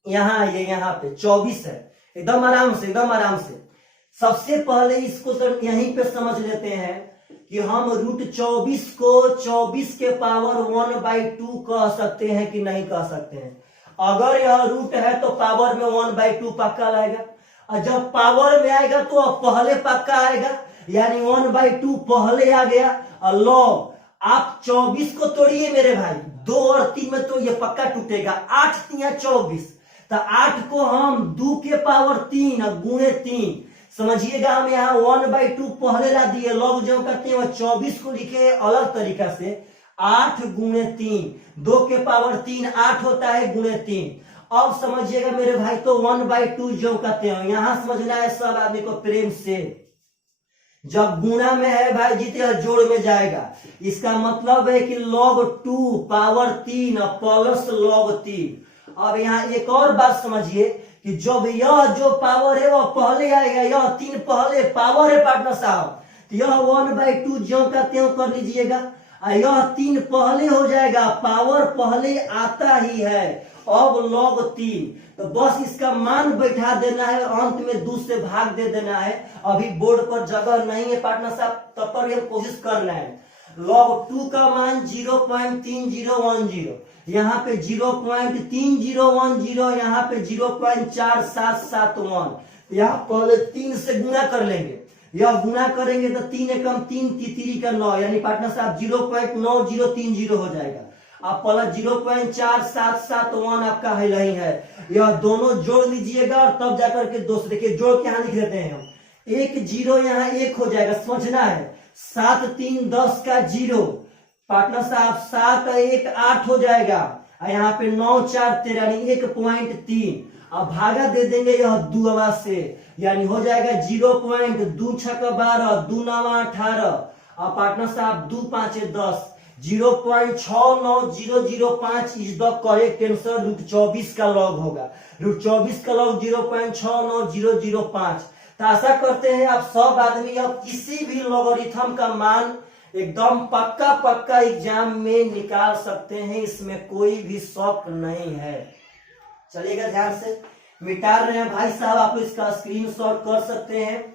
यहाँ ये यहाँ पे 24 है। एकदम आराम से, एकदम आराम से। सबसे पहले इसको तो यहीं पे समझ लेते हैं कि हम √24 को 24 के पावर 1/2 कह सकते हैं कि नहीं कह सकते हैं? अगर यह रूट है तो पावर में 1/2 पक्का आएगा, और जब पावर में आएगा तो अब पहले पक्का आएगा, यानी 1/2 पहले आ गया। और log आप 24 को तोड़िए मेरे भाई, 2 और 3 में तो ये पक्का टूटेगा, 8 तिया 24, तो 8 को हम 2 के पावर 3 गुणे 3 समझिएगा। हम यहाँ 1/2 पहले ला दिए, log जो करते हैं 24 को लिखे अलग तरीका से, 8 गुणे 3, 2 के पावर 3 8 होता है गुणे 3। अब समझिएगा मेरे भाई, तो 1/2 जो कहते हैं, यहां समझना है सब आदमी को प्रेम से। जब गुणा में है भाई जीते जोड़ में जाएगा, इसका मतलब है कि log 2 पावर 3 प्लस log 3। अब यहाँ एक और बात समझिए कि जब यह जो पावर है वह पहले आएगा, यह 3 पहले पावर है पार्टनर साहब, तो यह 1/2 जो कहते हैं कर लीजिएगा, यह 3 पहले हो जाएगा, पावर पहले आता ही है। अब log 3, तो बस इसका मान बैठा देना है, अंत में 2 से भाग दे देना है। अभी बोर्ड पर जगह नहीं है पार्टनर साहब, तब पर हम कोशिश करना है। log 2 का मान 0.3010, यहाँ पे 0.3010, यहाँ पे 0.4771, यहाँ पहले 3 से गुणा कर लेंगे, यह गुणा करेंगे तो 3 एकम 3 तितरी का 9, यानी पार्टनर साहब 0.9030 हो जाएगा। अब प्लस 0.4771 आपका है नहीं है, यह दोनों जोड़ लीजिएगा और तब जाकर के दोस्त देखिए जोड़ के यहाँ लिख देते हैं हम, एक जीरो यहाँ एक हो जाएगा, समझना है। 7 3 10 का जीरो, पार्टनर साहब 7 1 8 हो जाएगा, यहाँ पे 9 4 13 यानी 1.3, अब भागा दे देंगे यह दो आवाज से, यानी हो जाएगा 0.2 6 12 2 9 18, अब पार्टनर साहब 2 5 10, 0.69005 इज द करेक्ट आंसर। √24 का लॉग होगा, √24 का लॉग 0.69005। तो आशा करते हैं आप सब आदमी अब किसी भी लॉगरिथम का मान एकदम पक्का पक्का एग्जाम में निकाल सकते हैं, इसमें कोई भी शक नहीं है। चलिएगा ध्यान से, मिटा रहे हैं भाई साहब, आप इसका स्क्रीनशॉट कर सकते हैं।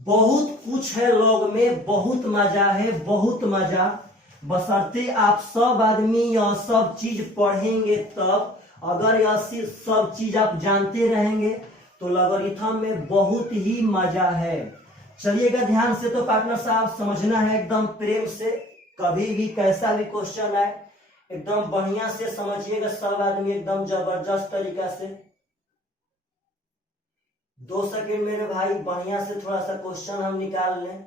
बहुत कुछ है लॉग में, बहुत मजा है, बहुत मजा, बशर्ते आप सब आदमी यह सब चीज पढ़ेंगे तब। अगर यह सब चीज आप जानते रहेंगे तो लॉगरिथम में बहुत ही मजा है। चलिएगा ध्यान से, तो पार्टनर साहब समझना है एकदम प्रेम से, कभी भी कैसा भी क्वेश्चन आए एकदम बढ़िया से समझिएगा सब आदमी, एकदम जबरदस्त तरीका से। 2 सेकंड मेरे भाई, बढ़िया से थोड़ा सा क्वेश्चन हम निकाल लें।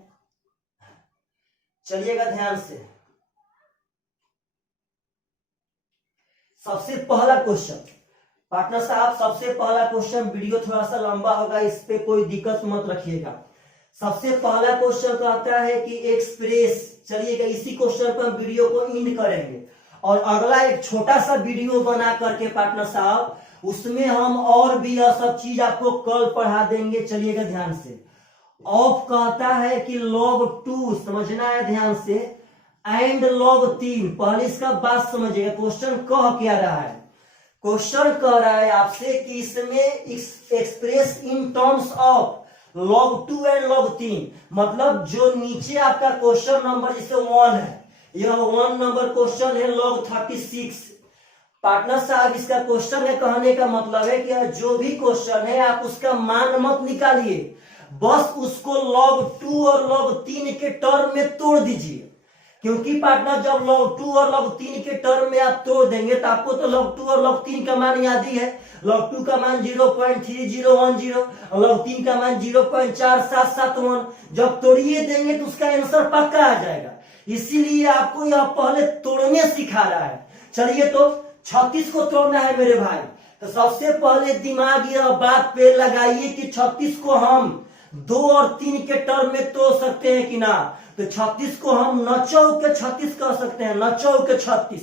चलिएगा ध्यान से, सबसे पहला क्वेश्चन पार्टनर साहब, सबसे पहला क्वेश्चन, वीडियो थोड़ा सा लंबा होगा, इस पे कोई दिक्कत मत रखिएगा। सबसे पहला क्वेश्चन कहता है कि एक्सप्रेस, चलिएगा इसी क्वेश्चन पर हम वीडियो को एंड करेंगे और अगला एक छोटा सा वीडियो बना करके पार्टनर साहब उसमें हम और भी यह सब चीज आपको कल पढ़ा देंगे। चलिएगा ध्यान से, ऑफ कहता है कि log 2 समझना है ध्यान से, एंड log 3, पहले इसका बात समझिएगा। क्वेश्चन कह क्या रहा है, क्वेश्चन कह रहा है आपसे कि इसमें express in terms of log 2 and log 3, मतलब जो नीचे आपका क्वेश्चन नंबर जिसे 1 है, यह 1 नंबर क्वेश्चन है log 36। पार्टनर साहब इसका क्वेश्चन है, कहने का मतलब है कि जो भी क्वेश्चन है आप उसका मान मत निकालिए, बस उसको log 2 और log 3 के टर्म में तोड़ दीजिए। क्योंकि पार्टनर जब log 2 और log 3 के टर्म में आप तोड़ देंगे तो आपको तो log 2 और log 3 का मान याद ही है। log 2 का मान 0.3010 और log 3 का मान 0.4771, जब तोड़िए देंगे तो उसका आंसर पक्का आ जाएगा। इसीलिए आपको यह पहले तोड़ने सिखा रहा है। चलिए तो 36 को तोड़ना है मेरे भाई, तो सबसे पहले दिमाग यह बात पे लगाइए कि 36 को हम 2 और 3 के टर्म में तोड़ सकते हैं कि ना। तो 36 को हम 9 चौके 36 कह सकते हैं, 9 चौके 36।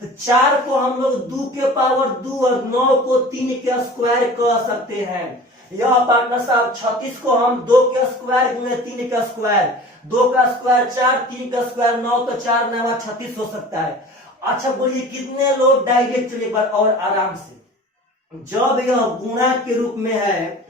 तो 4 को हम लोग 2 के पावर 2 और 9 को 3 के स्क्वायर कह सकते हैं। यह पार्टनर साहब 36 को हम 2 के स्क्वायर गुने 3 का स्क्वायर, 2 का स्क्वायर 4, 3 का स्क्वायर 9, तो 4 9 36 हो सकता है। अच्छा बोलिए कितने लोग डायरेक्ट, चलिए एक बार और आराम से, जब यह गुणा के रूप में है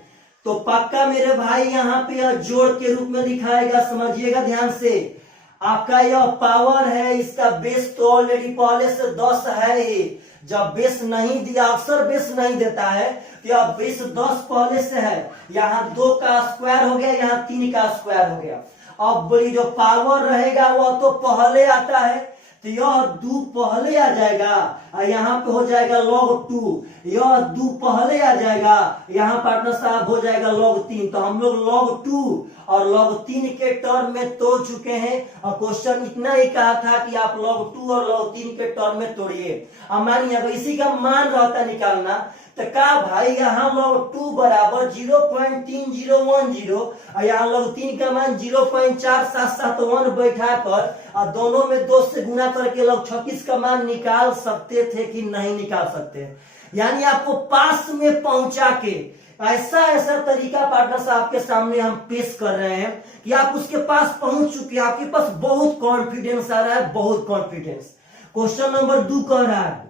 तो पक्का मेरे भाई यहाँ पे यह जोड़ के रूप में दिखाएगा। समझिएगा ध्यान से, आपका यह पावर है, इसका बेस तो ऑलरेडी पहले से 10 है ही। जब बेस नहीं दिया, अक्सर बेस नहीं देता है, तो यह बेस 10 पहले से है। यहाँ 2 का स्क्वायर हो गया, यहाँ 3 का स्क्वायर हो गया। अब बोली जो पावर रहेगा वह तो पहले आता है, तो यह 2 पहले आ जाएगा और यहाँ पे हो जाएगा log 2, यह 2 पहले आ जाएगा, यहाँ पार्टनर साहब हो जाएगा log 3। तो हम लोग log 2 और log 3 के टर्म में तोड़ चुके हैं और क्वेश्चन इतना ही कहा था कि आप log 2 और log 3 के टर्म में तोड़िए। अब मानिए अगर इसी का मान रहता निकालना तो का भाई यहाँ log 2 बराबर 0.3010 और यहाँ log 3 का मान 0.4771 बैठा कर और दोनों में 2 से गुना करके log 36 का मान निकाल सकते थे कि नहीं निकाल सकते। यानी आपको पास में पहुंचा के ऐसा तरीका पार्टनर साहब के सामने हम पेश कर रहे हैं कि आप उसके पास पहुंच चुके हैं, आपके पास बहुत कॉन्फिडेंस आ रहा है, बहुत कॉन्फिडेंस। क्वेश्चन नंबर 2 कह रहा है,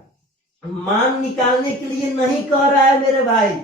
मान निकालने के लिए नहीं कह रहा है मेरे भाई,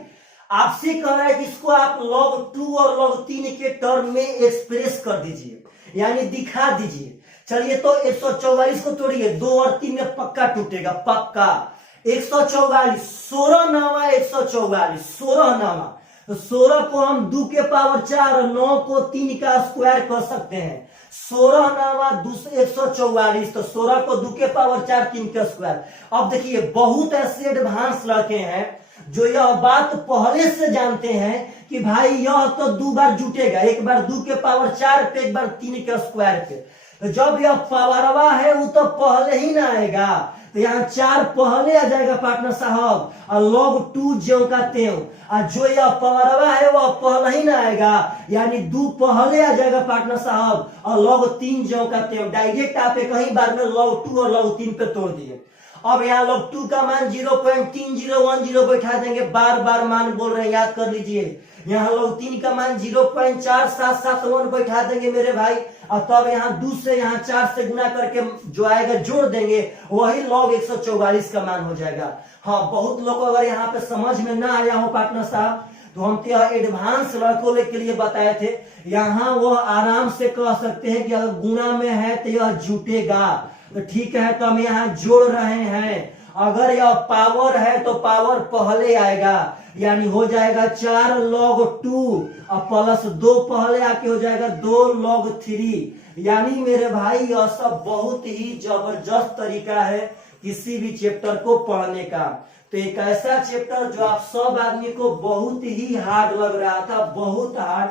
आपसे कह रहा है कि इसको आप log 2 और log 3 के टर्म में एक्सप्रेस कर दीजिए, यानी दिखा दीजिए। चलिए तो 144 को तोड़िए, 2 और 3 में पक्का टूटेगा, पक्का। 144, 16 9 144, 16 9, तो 16 को हम 2 के पावर 4 और 9 को 3 का स्क्वायर कर सकते हैं। 16 नावा 144, तो 16 को 2 के पावर 4 3 के स्क्वायर। अब देखिए बहुत ऐसे एडवांस लड़के हैं जो यह बात पहले से जानते हैं कि भाई यह तो 2 बार जुटेगा, एक बार 2 के पावर 4 पे, एक बार 3 के स्क्वायर पे। तो जब यह पावरवा है वो तो पहले ही ना आएगा, तो यहाँ 4 पहले आ जाएगा पार्टनर साहब, और log 2 ज्यों का त्यों, और जो यह पावरवा है वह पहले ही ना आएगा, यानी 2 पहले आ जाएगा पार्टनर साहब, और log 3 ज्यों का त्यों। डायरेक्ट आप एक ही बार में log 2 और log 3 पे तोड़ दिए। अब यहाँ log 2 का मान 0.3010 बैठा देंगे, बार बार मान बोल रहे हैं, याद कर लीजिए। यहाँ log 3 का मान 0.4771 बैठा देंगे मेरे भाई, और तब यहाँ 2 से यहाँ 4 से गुना करके जो आएगा जोड़ देंगे, वही log 144 का मान हो जाएगा। हाँ, बहुत लोग को अगर यहाँ पे समझ में ना आया हो पार्टनर साहब, तो हम तो यह एडवांस लड़कों के लिए बताए थे। यहाँ वो आराम से कह सकते हैं कि अगर गुना में है तो यह जुटेगा, तो ठीक है, तो हम यहाँ जोड़ रहे हैं। अगर यह पावर है तो पावर पहले आएगा, यानी हो जाएगा 4 log 2 और प्लस 2 पहले आके हो जाएगा 2 log 3। यानी मेरे भाई यह सब बहुत ही जबरदस्त तरीका है किसी भी चैप्टर को पढ़ने का। तो एक ऐसा चैप्टर जो आप सब आदमी को बहुत ही हार्ड लग रहा था, बहुत हार्ड,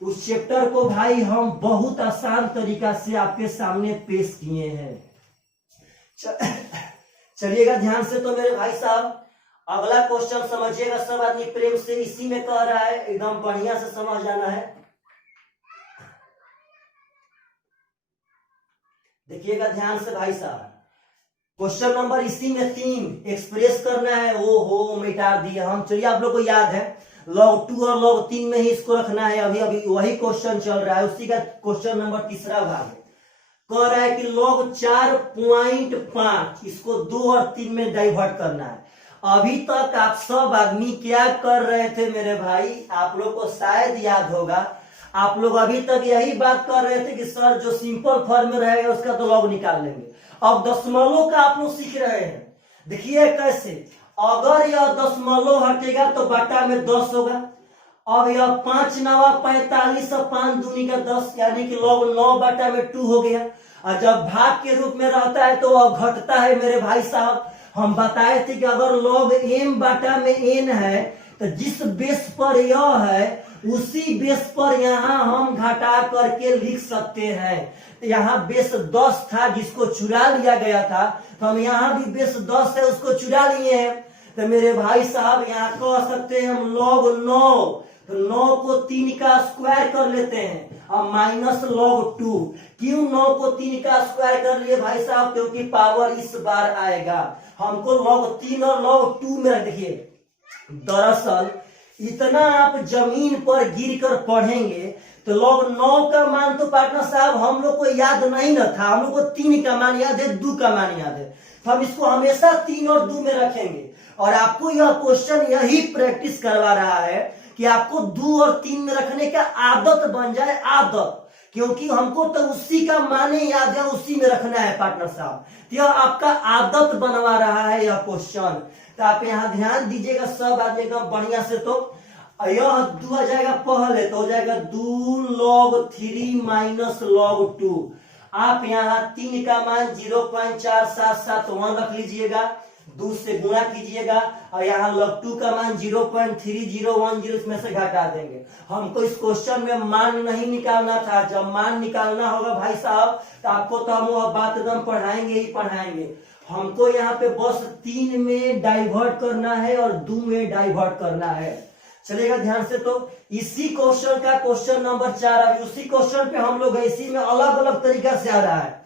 उस चैप्टर को भाई हम बहुत आसान तरीका से आपके सामने पेश किए हैं। चलिएगा ध्यान से तो मेरे भाई साहब, अगला क्वेश्चन समझिएगा सब आदमी प्रेम से, इसी में कह रहा है, एकदम बढ़िया से समझ जाना है। देखिएगा ध्यान से भाई साहब, क्वेश्चन नंबर इसी में 3 एक्सप्रेस करना है। वो हो मिटा दिया हम, चलिए आप लोग को याद है log 2 और log 3 में ही इसको रखना है। अभी अभी वही क्वेश्चन चल रहा है, उसी का क्वेश्चन नंबर 3रा भाग है। कह रहा है कि log 4.5 इसको 2 और 3 में डाइवर्ट करना है। अभी तक आप सब आदमी क्या कर रहे थे मेरे भाई, आप लोग को शायद याद होगा, आप लोग अभी तक यही बात कर रहे थे कि सर जो सिंपल फॉर्म में रहेगा उसका तो log निकाल लेंगे। अब दशमलव का आप लोग सीख रहे हैं, देखिए कैसे, अगर यह दशमलव हटेगा तो बटा में 10 होगा। अब यह 5 9 45 और 5 दूनी का 10, यानी कि log 9 बटा में 2 हो गया। और जब भाग के रूप में रहता है तो वह घटता है मेरे भाई साहब। हम बताए थे कि अगर log m बटा में n है तो जिस बेस पर यह है उसी बेस पर यहाँ हम घटा करके लिख सकते हैं। तो यहाँ बेस 10 था जिसको चुरा लिया गया था, तो हम यहाँ भी बेस 10 है उसको चुरा लिए हैं। तो मेरे भाई साहब यहाँ कह सकते हैं हम log 9, तो 9 को 3 का स्क्वायर कर लेते हैं और माइनस log 2। क्यों 9 को 3 का स्क्वायर कर लिए भाई साहब, क्योंकि पावर इस बार आएगा। हमको log 3 और log 2 में देखिए, दरअसल इतना आप जमीन पर गिर कर पढ़ेंगे तो log 9 का मान तो पार्टनर साहब हम लोग को याद नहीं न था, हम लोग को 3 का मान याद है, 2 का मान याद है, तो हम इसको हमेशा 3 और 2 में रखेंगे। और आपको यह क्वेश्चन यही प्रैक्टिस करवा रहा है कि आपको 2 और 3 में रखने का आदत बन जाए, आदत, क्योंकि हमको तो उसी का माने याद है, उसी में रखना है पार्टनर साहब। तो यह आपका आदत बनवा रहा है यह क्वेश्चन। तो आप यहाँ ध्यान दीजिएगा सब आदमी एकदम बढ़िया से। तो यह 2 आ जाएगा पहले, तो हो जाएगा 2 log 3 माइनस log 2। आप यहाँ 3 का मान 0.4771 रख लीजिएगा, 2 से गुणा कीजिएगा, और यहाँ log 2 का मान 0.3010 इसमें से घटा देंगे। हमको इस क्वेश्चन में मान नहीं निकालना था, जब मान निकालना होगा भाई साहब तो आपको तो हम वह बात एकदम पढ़ाएंगे ही पढ़ाएंगे। हमको यहाँ पे बस 3 में डाइवर्ट करना है और 2 में डाइवर्ट करना है। चलेगा ध्यान से। तो इसी क्वेश्चन का क्वेश्चन नंबर 4, अभी उसी क्वेश्चन पे हम लोग इसी में अलग अलग तरीका से आ रहा है।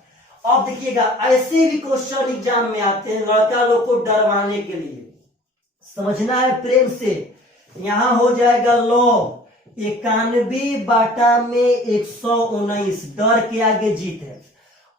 अब देखिएगा ऐसे भी क्वेश्चन एग्जाम में आते हैं लड़का लोग को डरवाने के लिए, समझना है प्रेम से। यहाँ हो जाएगा log 91 बटा में 119, डर के आगे जीत है।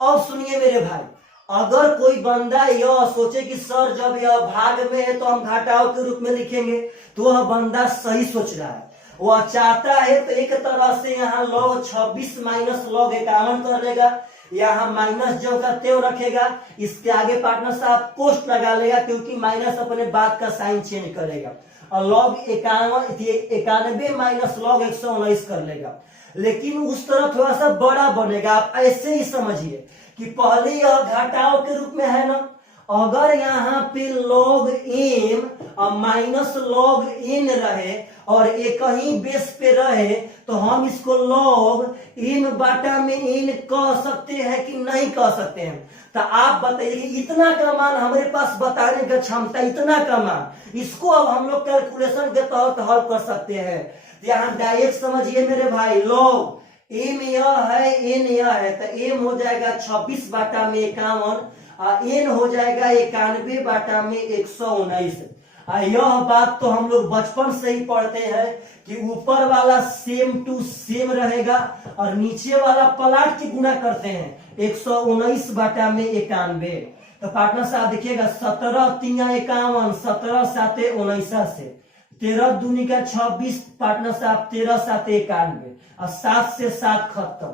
अब सुनिए मेरे भाई, अगर कोई बंदा यह सोचे कि सर जब यह भाग में है तो हम घटाव के रूप में लिखेंगे, तो वह बंदा सही सोच रहा है। वह चाहता है तो एक तरह से यहाँ log 26 माइनस log 51 कर लेगा, यहाँ माइनस जो का त्यों रखेगा, इसके आगे पार्टनर साहब कोष्ट लगा लेगा, क्योंकि माइनस अपने बात का साइन चेंज करेगा, और log 91 माइनस log 119 कर लेगा। लेकिन उस तरफ थोड़ा सा बड़ा बनेगा। आप ऐसे ही समझिए कि पहले यह घटाव के रूप में है ना, अगर यहाँ पे log m और माइनस log n रहे और एक ही बेस पे रहे तो हम इसको log m बाटा में n कह सकते हैं कि नहीं कह सकते हैं? तो आप बताइए कि इतना का मान हमारे पास बताने का क्षमता, इतना का मान, इसको अब हम लोग कैलकुलेशन के तहत हल कर सकते हैं। तो यहाँ डायरेक्ट समझिए मेरे भाई, log m यह है, n यह है, तो m हो जाएगा 26 बाटा में 51, n हो जाएगा 91 बाटा में 119। यह बात तो हम लोग बचपन से ही पढ़ते हैं कि ऊपर वाला सेम टू सेम रहेगा और नीचे वाला पलट के गुणा करते हैं 119 बाटा में 91। तो पार्टनर साहब देखिएगा 17 3 51, 17 7 19 से 13 दूनी का 26, पार्टनर साहब 13 7 91 और 7 से 7 खत्म।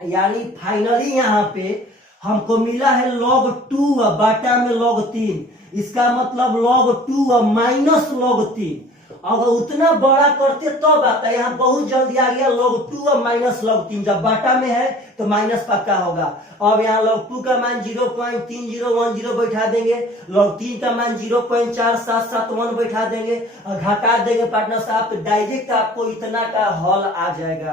यानी फाइनली यहाँ पे हमको मिला है log 2 बाटा में log 3। इसका मतलब log 2 माइनस log 3। अगर उतना बड़ा करते तब आता है, यहाँ बहुत जल्दी आ गया log 2 माइनस log 3। जब बाटा में है तो माइनस पक्का होगा। अब यहाँ log 2 का मान 0.3010 बैठा देंगे, log 3 का मान 0.4771 बैठा देंगे और घटा देंगे पार्टनर साहब, तो डायरेक्ट आपको इतना का हल आ जाएगा।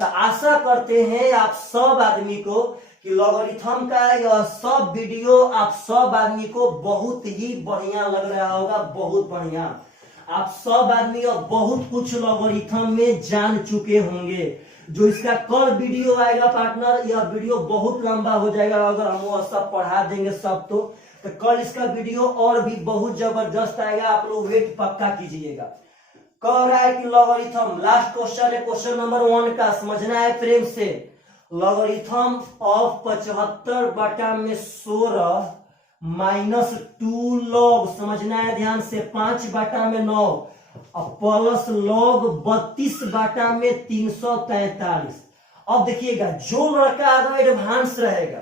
तो आशा करते हैं आप सब आदमी को कि लॉगरिथम का यह सब वीडियो आप सब आदमी को बहुत ही बढ़िया लग रहा होगा, बहुत बढ़िया। आप सब आदमी अब बहुत कुछ लॉगरिथम में जान चुके होंगे। जो इसका कल वीडियो आएगा पार्टनर, यह वीडियो बहुत लंबा हो जाएगा अगर हम वो सब पढ़ा देंगे सब तो कल इसका वीडियो और भी बहुत जबरदस्त आएगा। आप लोग वेट पक्का कीजिएगा। कह रहा है कि लॉगरिथम, लास्ट क्वेश्चन है, क्वेश्चन नंबर 1 का समझना है प्रेम से। लॉगरिथम ऑफ 75 बटा में 16 माइनस 2 log, समझना है ध्यान से, 5 बटा में 9 और प्लस log 32 बटा में 343। अब देखिएगा जो लड़का अगर एडवांस रहेगा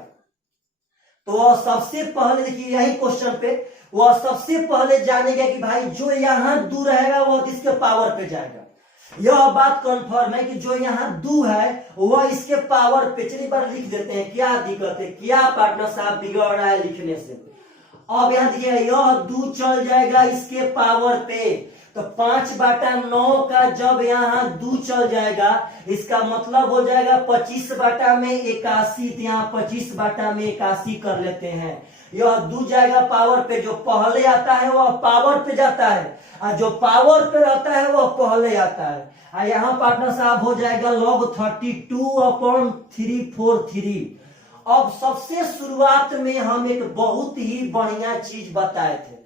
तो वह सबसे पहले, देखिए यही क्वेश्चन पे वह सबसे पहले जानेगा कि भाई जो यहाँ 2 रहेगा वह इसके पावर पे जाएगा। यह बात कंफर्म है कि जो यहाँ 2 है वह इसके पावर पे। चलिए बार लिख देते हैं, क्या दिक्कत है, क्या पार्टनर साहब बिगड़ रहा है लिखने से। अब यहाँ देखिए यह 2 चल जाएगा इसके पावर पे, तो 5 बटा 9 का जब यहाँ 2 चल जाएगा इसका मतलब हो जाएगा 25 बटा में 81। यहाँ 25 बटा में 81 कर लेते हैं। यह 2 जाएगा पावर पे, जो पहले आता है वह पावर पे जाता है और जो पावर पे रहता है वह पहले आता है। और यहाँ पार्टनर साहब हो जाएगा log 32/343। अब सबसे शुरुआत में हम एक बहुत ही बढ़िया चीज बताए थे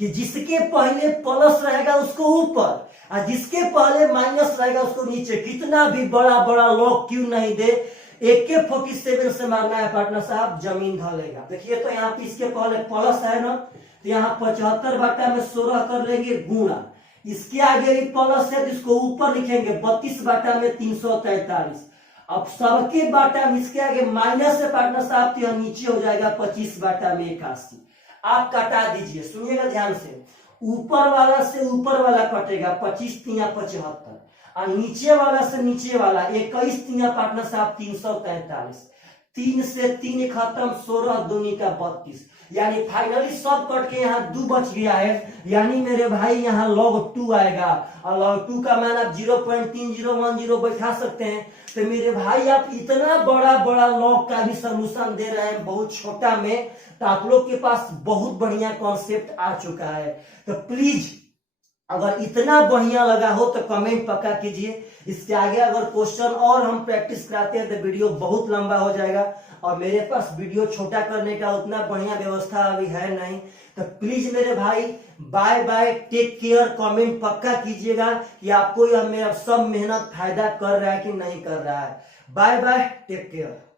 कि जिसके पहले प्लस रहेगा उसको ऊपर और जिसके पहले माइनस रहेगा उसको नीचे। कितना भी बड़ा बड़ा log क्यों नहीं दे, AK-47 से मारना है पार्टनर साहब, जमीन ढलेगा। देखिए तो यहाँ पे इसके पहले प्लस है ना, तो यहाँ 75 बटा में 16 कर लेंगे गुणा, इसके आगे भी प्लस है तो इसको ऊपर लिखेंगे 32 बटा में 343। अब सबके बाटा में इसके आगे माइनस है पार्टनर साहब, तो यह नीचे हो जाएगा 25 बटा में 81। आप कटा दीजिए, सुनिएगा ध्यान से, ऊपर वाला से ऊपर वाला कटेगा 25 3 75 और नीचे वाला से नीचे वाला 21 3 पार्टनर साहब 343। 3 से 3 खत्म, 16 दूनी का 32। यानी फाइनली सब कट के यहाँ 2 बच गया है, यानी मेरे भाई यहाँ log 2 आएगा और log 2 का मान आप 0.3010 बैठा सकते हैं। तो मेरे भाई आप इतना बड़ा बड़ा log का भी सोल्यूशन दे रहे हैं बहुत छोटा में, तो आप लोग के पास बहुत बढ़िया कॉन्सेप्ट आ चुका है। तो प्लीज अगर इतना बढ़िया लगा हो तो कमेंट पक्का कीजिए। इसके आगे अगर क्वेश्चन और हम प्रैक्टिस कराते हैं तो वीडियो बहुत लंबा हो जाएगा और मेरे पास वीडियो छोटा करने का उतना बढ़िया व्यवस्था अभी है नहीं। तो प्लीज मेरे भाई bye bye, take care. Comment पक्का कीजिएगा कि आपको यह मेरा सब मेहनत फायदा कर रहा है कि नहीं कर रहा है। Bye bye, take care.